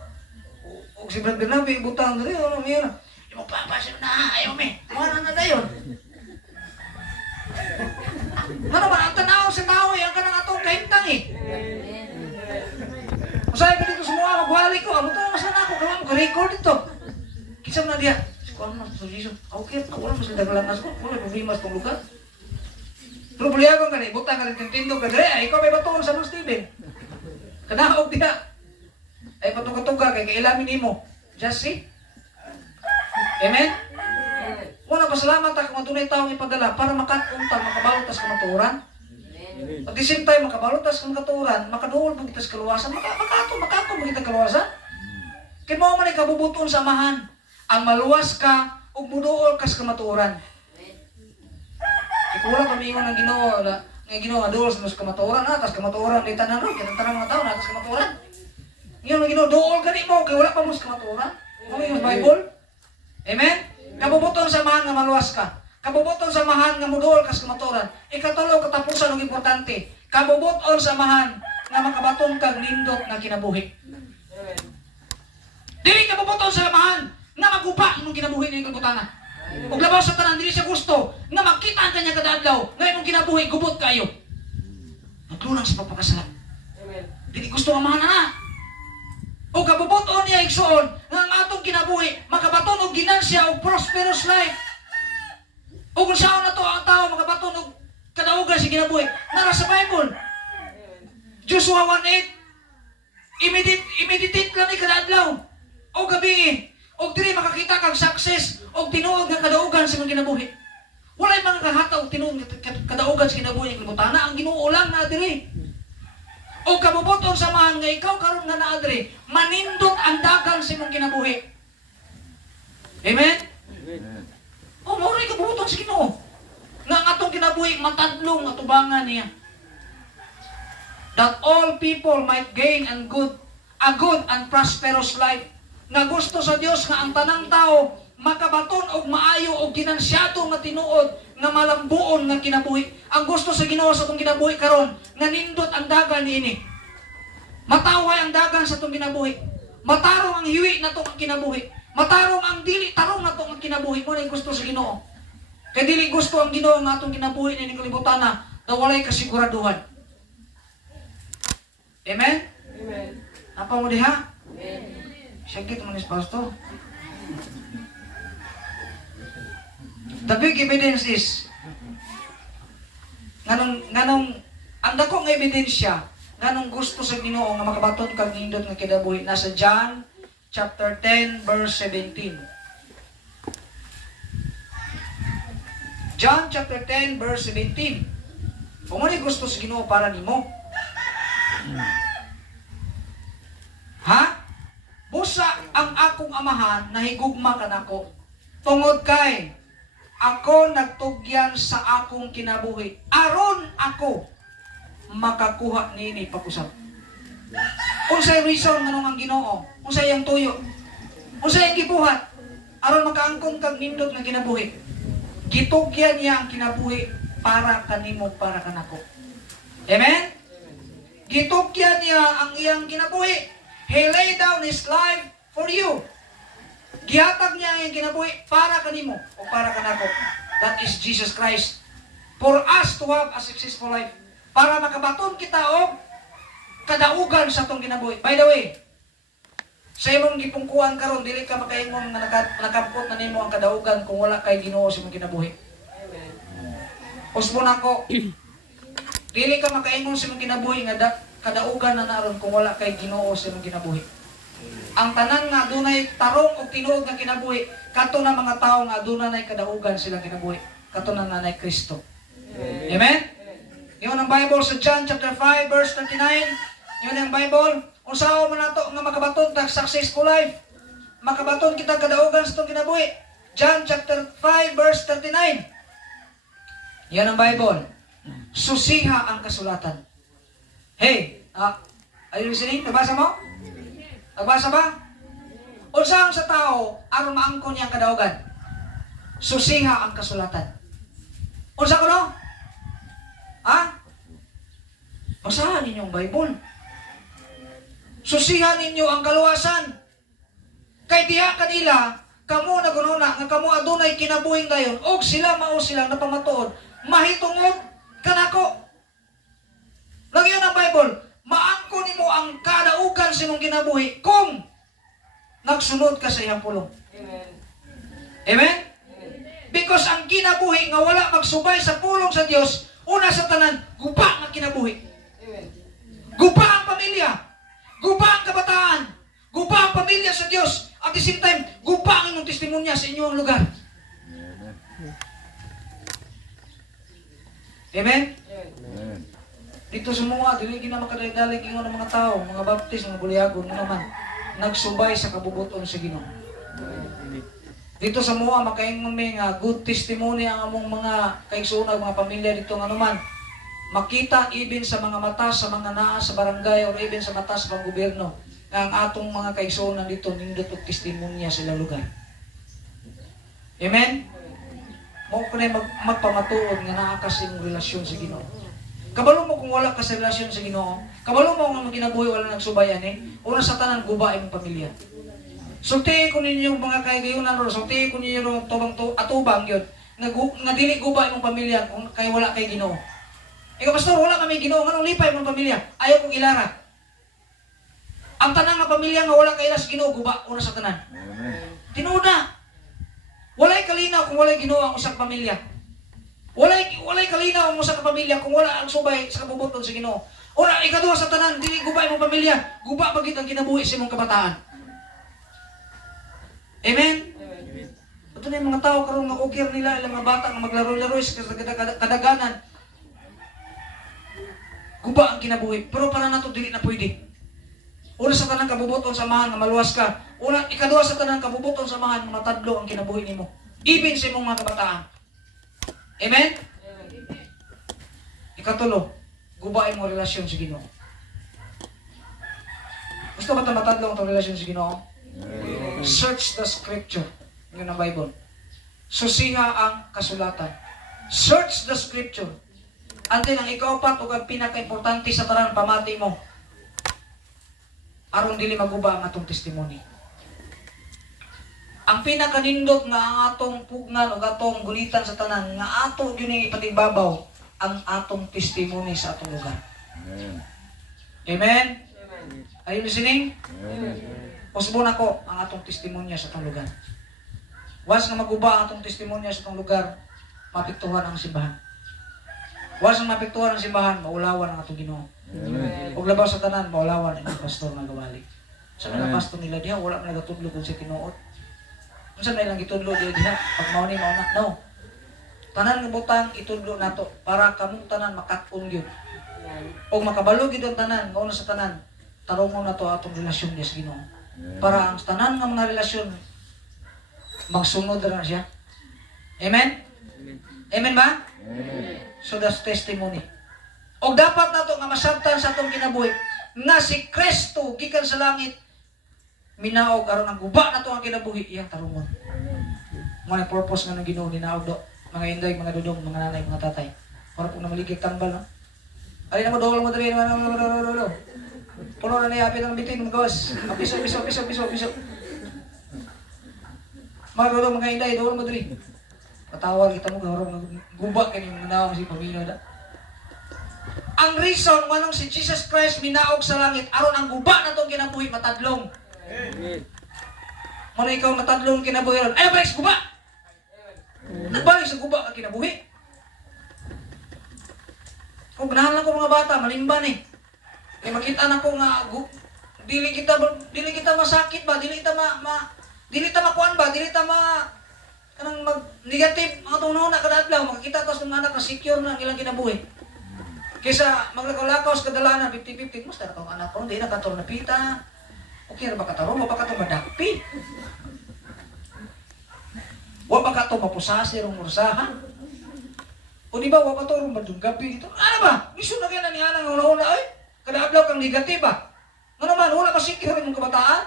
o si Brad Bernabe, butang diri, ano may na. Yung magpapasin na, ayaw me. Wala na dayon. Ano ba, ang tanaw sa tao, yan ka ng atong kahintang eh. Masaya ko dito semua, magbali ko. Amo to, masan ako, kaya mag-record ito. Kisam na dia. Sikuan mas, so Jesus. Okay, wala mas dagalan nas ko. Wala problema sa lugar. Pero buliya ko gani, butang ka rin tindog ka. Dre, ikaw may batuon sa mga Steven. Kanaog dia. Ay patuga-tuga kay kailamin nimo. Just see. Amen? Wala pasalamat ako nga tunay taong ipadala para makatuntang, makabalutas ka matuoran. At the same time, makabalutas ka makatuoran, makaduol mo kita sa kaluwasan, makato mo kita kaluwasan. Kaya mo man ikabubuton sa amahan, ang maluwas ka, ug muduol ka sa kamatuoran. Kaya wala pamingon ng Ginoo, nga Ginoo nga duol sa kamatuoran, tas kamatuoran, di tanan ron, kaya tanang mga tao na, tas kamatuoran. Ngayon ang Ginoo, duol ka di mo, kaya wala pa mo sa kamatuoran. Ano yung Bible? Amen? Kabubuton sa amahan nga maluwas ka. Kabubuton sa amahan nga muduol ka sa kamatuoran. Ikatulo, katapusan ng importante. Kabubuton sa amahan nga makabaton kag lindot nga kinabuhi. Dili kabubuton sa amahan nga magupa imong kinabuhi ning kabutana. Ug labaw sa tanan dili siya gusto nga makita ang kanya kada adlaw nga imong kinabuhi gubot kayo. Naglulang sa pagpakasalan. Amen. Dili gusto ang amahan na. O kabubuton niya igsuon nga ang atong kinabuhi makabaton og ginansya og prosperous life. O kung saan na to ang tao makabaton og kadaugan sa kinabuhi nara sa Bible. Joshua 1:8 Imeditate lang ni kada adlaw o gabi o diri makakita kag success o tinuod nga kadaugan sa mga kinabuhi. Walay mga kahataw tinuod nga kadaugan sa kinabuhi ng libutana ang Ginoo lang na diri. O kabubuton samahan nga ikaw karon nga naa diri manindot ang dagan sa imong kinabuhi. Amen? O mao ray kabubuton sa Ginoo. Nga ang atong kinabuhi matadlong nga tubangan niya. That all people might gain a good and prosperous life. Nga gusto sa Dios nga ang tanang tao makabaton og maayo og ginansyado nga tinuod nga malambuon nga kinabuhi. Ang gusto sa Ginoo sa atong kinabuhi karon nga nindot ang dagan niini. Mataway ang dagan sa atong kinabuhi. Matarong ang hiwi nato ang kinabuhi. Matarong ang dili tarong nato ang kinabuhi mo na gusto sa Ginoo. Kay dili gusto ang Ginoo nga atong kinabuhi ni kalibutan na walay kasiguraduhan. Amen? Amen. Apa mo diha? Amen. Sakit man is pastor. The big evidence is nganong ang dako nga ebidensya nganong gusto sa Ginoo nga makabaton kag nindot nga kinabuhi nasa John chapter 10 verse 17. John chapter 10 verse 17. Kung ano gusto sa Ginoo para nimo? Ha? Busa ang akong amahan nahigugma kanako. Tungod kay ako nagtugyan sa akong kinabuhi aron ako makakuha nini pag-usap. Unsay reason nganong ang Ginoo? Unsay ang tuyo? Unsay ang gibuhat aron makaangkon kag nindot nga kinabuhi? Gitugyan niya ang kinabuhi para kanimo, para kanako. Amen? Gitugyan niya ang iyang kinabuhi. He laid down His life for you. Gihatag niya ang iyang kinabuhi para kanimo o para kanako. That is Jesus Christ. For us to have a successful life. Para makabaton kita o kadaugan sa itong kinabuhi. By the way, sa imong gipungkuan karon dili ka makaingon nga nakapot na nimo ang kadaugan kung wala kay Ginoo sa imong kinabuhi. Usbon ako. Dili ka makaingon sa imong kinabuhi nga kadaugan na naron kung wala kay Ginoo sa imong kinabuhi. Ang tanan nga adunay tarong o tinuod nga kinabuhi, kadto na mga tawo nga adunay kadaugan silang kinabuhi. Kadto na nanay Kristo. Amen? Yun ang Bible sa John chapter 5 verse 39. Yun ang Bible. Usaw man nato nga makabaton tag successful life. Makabaton kita kadaugan sa itong kinabuhi. John chapter 5 verse 39. Yan ang Bible. Susiha ang kasulatan. Hey, are you listening? Nabasa mo? Nagbasa ba? Unsang sa tao aron maangkon niya ang kadaugan? Susiha ang kasulatan. Unsa ko no? Basahan ninyo ang Bible. Susihan ninyo ang kaluwasan. Kay diha kanila, kamo nagununa nga kamo adunay kinabuhing dayon og sila mao silang napamatuod mahitungod kanako. Lagyan ang Bible, maangkon nimo ang kadaugan sa imong kinabuhi kung nagsunod ka sa iyang pulong. Amen. Amen? Because ang kinabuhi nga wala magsubay sa pulong sa Dios, una sa tanan, guba nga kinabuhi. Amen. Guba ang pamilya. Guba ang kabataan. Guba ang pamilya sa Dios. At the same time, guba ang inyong testimonya sa inyong lugar. Amen? Amen. Dito sa mga, dili na makadalig-dalig ingon ng mga tao, mga baptist, mga buliagon, mo naman, nagsubay sa kabubuton sa Ginoo. Dito sa mga, makaingon may nga good testimony ang among mga kaigsuonag, mga pamilya dito nga naman. Makita even sa mga mata, sa mga naa sa barangay, or even sa mata sa pang-gobyerno, nga ang atong mga kaigsuonan dito, nindot og testimonya sila lugar. Amen? Mo ko na magpamatuod nga naa ka sa imong relasyon sa Ginoo. Kabalo mo kung wala ka sa relasyon sa Ginoo, kabalo mo kung maginabuhi wala nagsubayan una sa tanan guba imong pamilya. Sulti ko ninyo mga kaigayunan ro, sulti ko ninyo ro atubang yun, nga dili guba imong pamilya kung kay wala kay Ginoo. Ikaw pastor, wala kami Ginoo, nganong lipay imong pamilya? Ayaw kong ilara. Ang tanan nga pamilya nga wala kay ilas Ginoo guba una sa tanan. Tinuod na. Walay kalinaw kung walay Ginoo ang usang pamilya. Walay kalinaw mo sa kapamilya kung wala ang subay sa kabubuton sa Ginoo. Ora ikaduha sa tanan, dili gubay mong pamilya, guba bagid ang kinabuhi sa imong kabataan. Amen. Ito na yung mga tao karon nga okay nila ilang mga bata nga maglaro-laro sa kadaganan. Guba ang kinabuhi, pero para nato dili na pwede. Una sa tanang kabubuton samahan nga maluwas ka. Ikaduha sa tanang kabubuton samahan nga matadlo ang kinabuhi nimo. Even sa imong mga kabataan. Amen? Ikatulo, gubain mo relasyon sa Ginoo. Gusto ba ito matadlong itong relasyon sa Ginoo? Search the scripture. Yun ang Bible. Susiha ang kasulatan. Search the scripture. Antin ang ikaupat o ang pinaka-importante sa tanan pamati mo. Aron dili maguba ang atong testimony. Ang pinakanindot nga ang atong pugnan o atong gulitan sa tanan nga ato yun ipatibabaw ang atong testimony sa atong lugar. Amen. Amen? Amen. Are you listening? Amen. Usbon ako ang atong testimonya sa atong lugar. Once nga maguba ang atong testimonya sa atong lugar, mapiktuhan ang simbahan. Once nga mapiktuhan ang simbahan, maulawan ang atong Ginoo. Amen. Ug labaw sa tanan, maulawan ang pastor nga gawali. Sa mga Amen. pastor nila diha, wala na nagatudlo kung si tinuot. Unsa na ilang itudlo diha pag mao ni mao na? No. Tanan nga butang itudlo nato para kamong tanan makat-on gyud. Amen. O makabalo gyud ang tanan, mao na sa tanan. Tarungon na to atong relasyon sa Ginoo. Para ang tanan nga mga relasyon magsunod na siya. Amen? Amen ba? Amen. So that's testimony. O dapat nato nga masabtan sa atong kinabuhi nga si Kristo gikan sa langit minaog aron ang guba nato ang kinabuhi iyang tarungon. Mga purpose nga nang Ginoo ninaog do mga inday, mga dudong, mga nanay, mga tatay. Para po na maligid tambal, no? Alin na mo dolo mo dali no. Puno na niya apit ang bitin mga gawas. Piso. Mga dudong, mga inday, dolo mo dali. Patawag kita mo gawron guba kani minaog si pamilya da. Ang reason manong si Jesus Christ minaog sa langit aron ang guba natong kinabuhi matadlong. Amen. Muna ikaw matadlong kinabuhi ron. Ay balik sa guba. Nagbalik sa guba ka kinabuhi. Kung ganahan lang ko mga bata malimban eh. Kaya makita na ko nga dili kita masakit ba, dili kita makuan ba, dili kita kanang mag negative ang atong na kada adlaw makita tos ng anak na secure na ang ilang kinabuhi. Kaysa maglakaw-lakaw sa kadalanan, 50-50, musta na itong anak ko, hindi na katong napita. Okay na ba kataro? Wa ba katong madakpi? Wa ba katong mapusasi rong mursahan? O di ba, wa ba ito rong madunggabi dito? Ano ba? Miso na kaya na ni Anang una-una, ay? Kada adlaw kang negative ba? Ano naman, wala ka secure yung mga kabataan?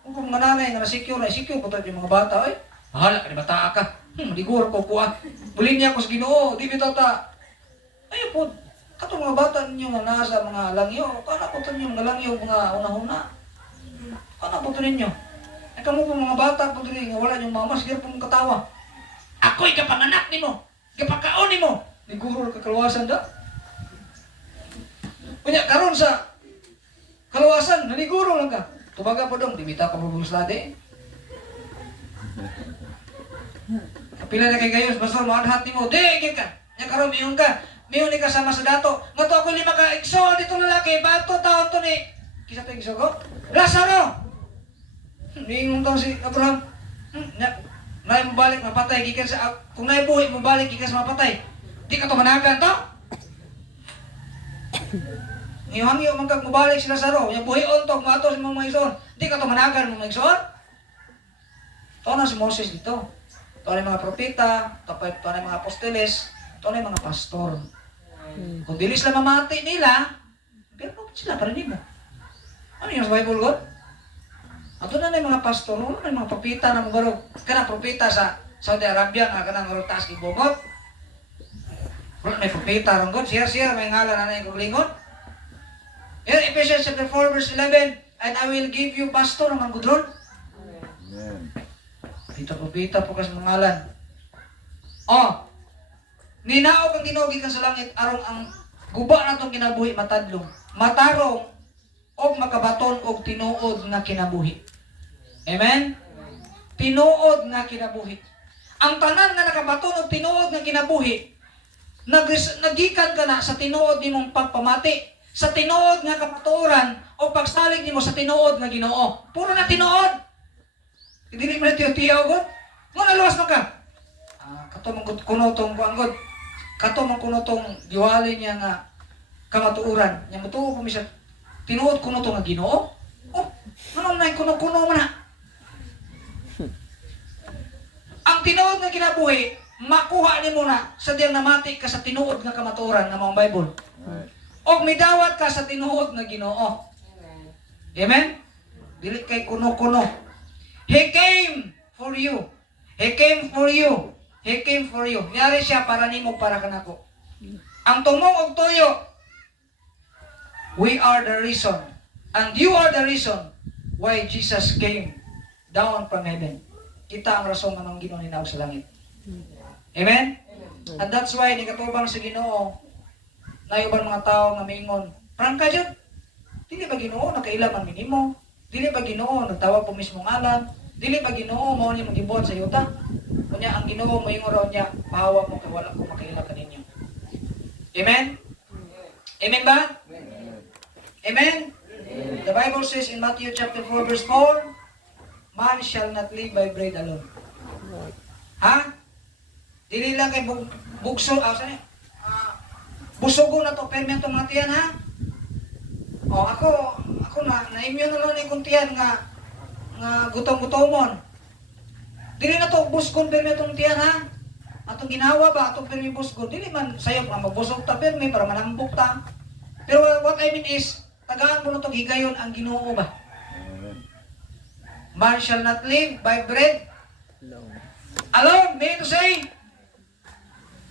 Kung mga nanay nga na-secure po tayo yung mga bata, ay? Mahala ka ni bata ka. Maliguro ko kuha. Bulin niya ako sa Ginoo, di bitaw ta. Ayun po, katong mga bata ninyo nga nasa mga langyo, kana po ito ninyo mga langyo, mga una-una. Kana po ito ninyo. Ay kamo po mga bata po ito ninyo, wala niyong mama, sige po mong katawa. Ako'y kapanganak ni mo, kapakaon ni mo. Niguro ka kalawasan da. Kunya, karon sa kalawasan, naniguro lang ka. Tumaga po dong, dimita ka mo buslade. Kapila na kay gayos, basta maadhat ni mo, di, ka. Nya karon, mayroon ka. Miyo ni kasama sa dato. Nga to ako 5 ka igso dito lalaki. Bato taon to ni. Kisa to igso ko? Lazaro! Ningon to si Abraham. Nay mo balik mapatay. Gikan sa, kung nay buhi mo balik gikan sa mapatay. Di ka to managan to? Ngihangyo man kag mobalik si Lazaro. Yang buhi on to. Mato si mga ison. Di ka to managan mga ison? To na si Moses dito. To na mga propeta. To na mga aposteles. To na mga pastor. Kung dili sila mamati nila, pero sila pa rin mo. Ano yung sa Bible God? Ato na yung mga pastor, ano na yung mga propita na mga kanang propita sa Saudi Arabia nga kanang rotas ibongot. May propita ron God, siya may ngalan na yung kaglingon. In Ephesians chapter 4 verse 11, and I will give you pastor ng gudron. Amen. Dito propita po kas mga ngalan. Oh, ninaog ang Ginoo gikan sa langit aron ang guba natong kinabuhi matadlong, matarong og makabaton og tinuod nga kinabuhi. Amen. Tinuod nga kinabuhi. Ang tanan nga nakabaton og tinuod nga kinabuhi, nagikan ka na sa tinuod nimong pagpamati, sa tinuod nga kapatuoran o pagsalig nimo sa tinuod nga Ginoo. Puro na tinuod. Dili man tiyo-tiyo gud. Ngano luwas man ka? Kato man kuno tong kuangod. Kato man kuno tong diwali niya nga kamatuuran. Nya matuo po mi siya. Tinuod kuno to nga Ginoo. Oh, ano na kuno-kuno man na. Ang tinuod nga kinabuhi, makuha nimo na sa diyang namati ka sa tinuod nga kamatuoran nga mga Bible. O midawat ka sa tinuod nga Ginoo. Amen? Dili kay kuno-kuno. He came for you. He came for you. He came for you. Niyari siya para nimo, para kanako. Ang tumong og tuyo, we are the reason. And you are the reason why Jesus came down from heaven. Kita ang rason ng Ginoo ninaog sa langit. Amen? And that's why, ni katubang sa Ginoo, nayuban mga tao nga mingon, prangka jud. Dili ba Ginoo nakailaman minimo? Dili ba Ginoo nagtawag po mismo ngalan? Dili ba Ginoo mao ni magibuhat sa yuta? Kunya ang Ginoo moingon raw niya, pahawa mo kay wala ko makaila kaninyo. Amen? Amen ba? Amen? The Bible says in Matthew chapter 4 verse 4, man shall not live by bread alone. Ha? Dili lang kay bugso, busugo na to, permento mga tiyan ha? O ako ako na-immune na lang ni kuntiyan nga gutom-gutomon. Dili na to busgon permi atong tiyan ha. Atong ginawa ba atong permi busgon. Dili man sayo nga magbusog ta permi para manambok ta. Pero what I mean is tagaan mo na itong higayon ang Ginoo ba? Amen. Man shall not live by bread alone, mean to say,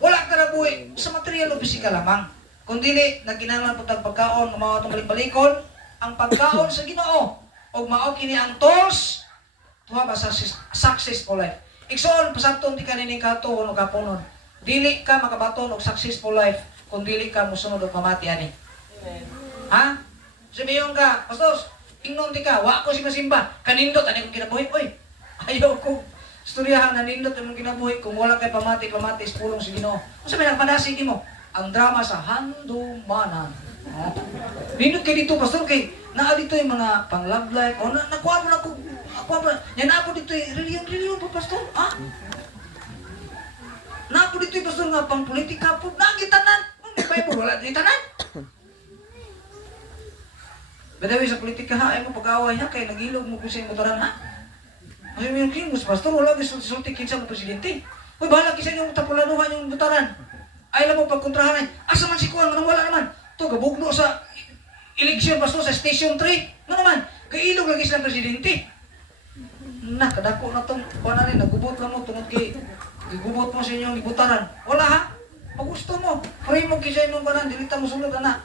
wala ka na buhay sa material o pisikal lamang. Kung dili, nagkinahanglan po tag pagkaon, mga itong balik-balikon, ang pagkaon sa Ginoo, o mao kini ang tools to have a successful life. Iksoon, pasabton di ka nining katuon o kapunon. Dili ka makabaton og successful life kung dili ka musunod og mamati ani. Amen. Ha? Sabiyon ka, pastos, ingnon di ka, wa ko si masimba, kanindot ani kong kinabuhi. Oy, ayaw ko istoryahan na nindot ang kinabuhi kung wala kay pamati pulong si Ginoo. Kung sabi nagpadasi mo, ang drama sa handumanan. Oh. Nindot kay dito, pastor, kay naa dito yung mga pang love life, o nakuha mo na ko, yan na ako dito yung reliyon po, pastor, ha? Na ako dito yung pastor nga pang politika po, nagitanan, may Bible, wala gitanan. Badawi sa politika ha, ay mo pag-away ha, kaya nag-ilog mo kung sa motoran ha. Kasi may yung king, pastor, wala gisulti kinsa mo presidente. Uy, bahala kisa yung tapulanuhan yung motoran. Ay lang mo pagkontrahan ay, asa man si Kuan, manang wala naman. Ito, gabugno sa eleksyon, pastor, sa station 3. Ano naman, kailog lagi sila presidente. Kadako na itong, kuha na rin, nagubot lang mo, tungod kay, gigubot mo sa inyong ibutaran. Wala ha, pag gusto mo, pray mo kisa inyong kanan, dilita mo sulod, anak.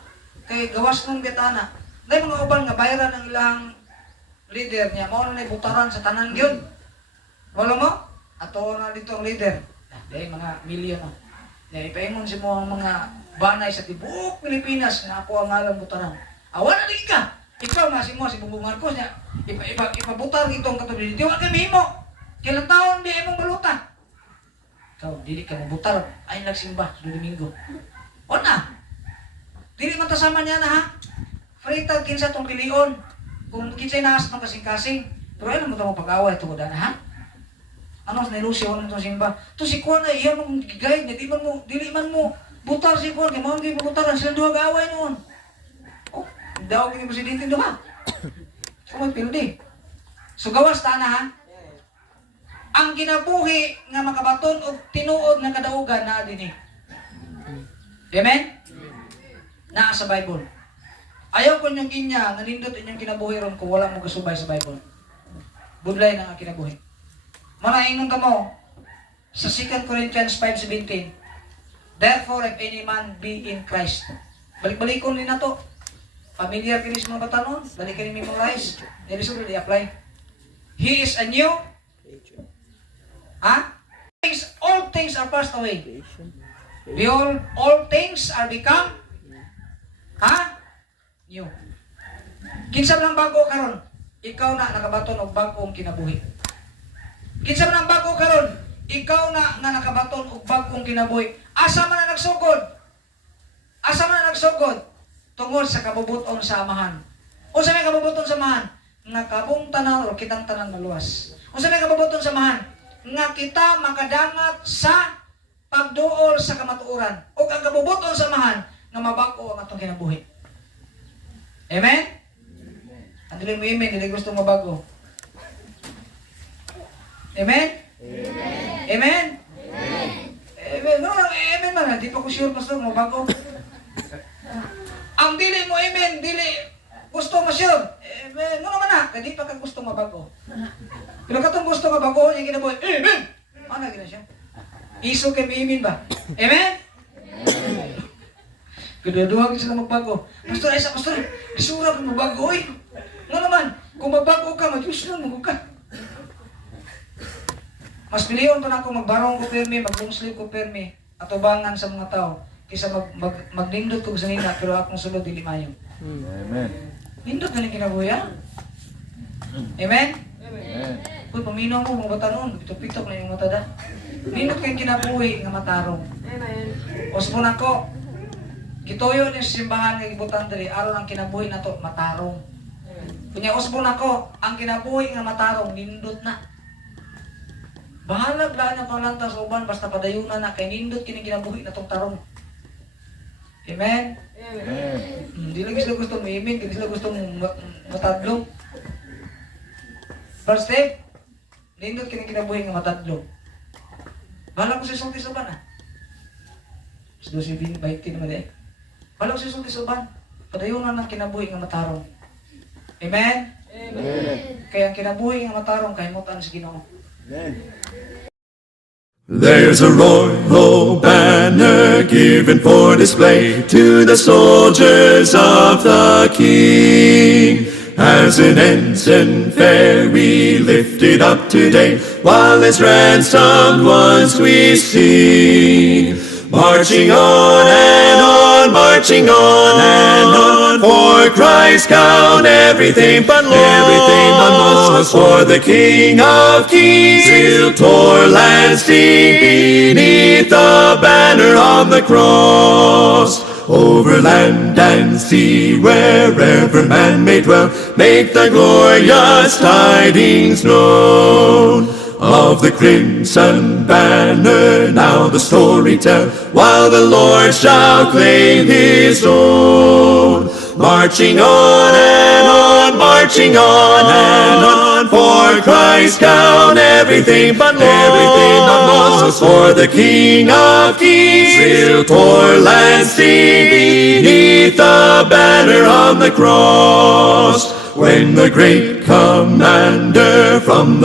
Kay gawas ng bitana. Dahil mga uban nga, bayaran ang ilang leader niya, mao na ibutaran sa tanan yun. Wala mo? Ato na dito ang leader. Dahil mga milyon no. Dahil ipaingon si mo ang mga banay sa tibuok Pilipinas na ako ang alam butaran. Awan na din ka! Ikaw nga si Bongbong Marcos niya, ipabutar itong katulad. Di wala kami mo! Kailang taon di ay mong balutan. Ikaw, dili ka mabutar. Ay nagsimba, sa Domingo. O na! Dili man tasama niya na ha? Fritag kinsa tong pilion. Kung kinsay naas ng kasing-kasing. Pero ay naman mo pag-away ito ko na ha? Ano sa nilusyon itong simba? Ito si Kuan ay iyan mong gigayad niya. Dili man mo butar si Kuan. Kaya mga butaran silang duha ga-away noon. Oh, daw kini presidente doon ha? So magpildi. So gawas ta na ha? Ang ginabuhi nga makabaton o tinuod nga kadaugan na din eh. Amen? Naa sa Bible. Ayaw ko niyong inya, nanindot inyong kinabuhi ron kung wala mo kasubay sa Bible. Budlay na nga kinabuhi. Manaingon ka mo, sa 2 Corinthians 5:17, therefore, if any man be in Christ, balik-balikon din na to. Familiar kini sa mga batanon, balikan ni memorize, nilisunod i-apply. He is a new, ha? All things are passed away. Behold, all things are become, ha? New. Kinsa man ang bago karon? Ikaw na nakabaton og bag-ong kinabuhi. Kinsa man ang bago karon? Ikaw na nga nakabaton og bag-ong kinabuhi. Asa man na nagsugod? Asa man na nagsugod? Tungod sa kabubuton sa amahan. Unsa may kabubuton sa amahan? Nga kabong tanan o kitang tanan maluwas. Unsa may kabubuton sa amahan? Nga kita makadangat sa pagduol sa kamatuoran. O ang kabubuton sa amahan nga mabago ang atong kinabuhi. Amen? Ang dili mo amen, dili gusto mabago. Amen? Amen? Amen? Amen. No, amen man. Di pa ko sure, pastor, mabago. Ang dili mo amen, dili gusto mo sure. Amen. No naman na, di pa ka gusto mabago. Pero katong gusto mabago, yung kinabuhi, amen! Ano gina siya? Iso kay amen ba? Amen? Kedua-dua sila magbago. Pastor, ay sa pastor, isura kung magbago, oy. Ano naman, kung magbago ka, mag-use lang, mag-uka. Mas piliyon pa na ako magbarong ko permi, mag-long sleeve ko permi, atubangan sa mga tao, kaysa magnindot ko sa nina, pero akong sulod, dili mayo. Amen. Nindot na rin kinabuhi, ha? Amen? Amen. Uy, paminaw mo, mga bata noon, pitok-pitok na yung mata da. Nindot kayong kinabuhi, nga matarong. Amen. Ospon ako, gituyo ni simbahan nga gibutan diri aron ang kinabuhi nato matarong. Kunya usbon ako, ang kinabuhi nga matarong nindot na. Bahala lang na palanta sa uban basta padayunan na kay nindot kini kinabuhi natong tarong. Amen? Amen. Hindi lagi sila gusto maimig, hindi sila gusto matadlong. Brother Steve, nindot kinabuhi nga matadlong. Bahala ko sa sulti sa ban, ah. Sa 12, 20 naman eh. Bahala ko sa sulti sa ban. Padayunan ng kinabuhi nga matarong. Amen? Amen. Kaya ang kinabuhi nga matarong, kahimutan sa Ginoo. Amen. There's a royal banner given for display to the soldiers of the King. As an ensign fair we lift it up today, while as ransomed ones we sing. Marching on and on, marching on and on, for Christ count everything but loss, for the King of Kings will toil and sting beneath the banner of the cross. Over land and sea, wherever man may dwell, make the glorious tidings known. Of the crimson banner now the story tell, while the Lord shall claim his own. Marching on and on, marching on and on, for Christ count everything but loss, for the King of Kings will toil and sting beneath the banner on the cross. When the great commander from the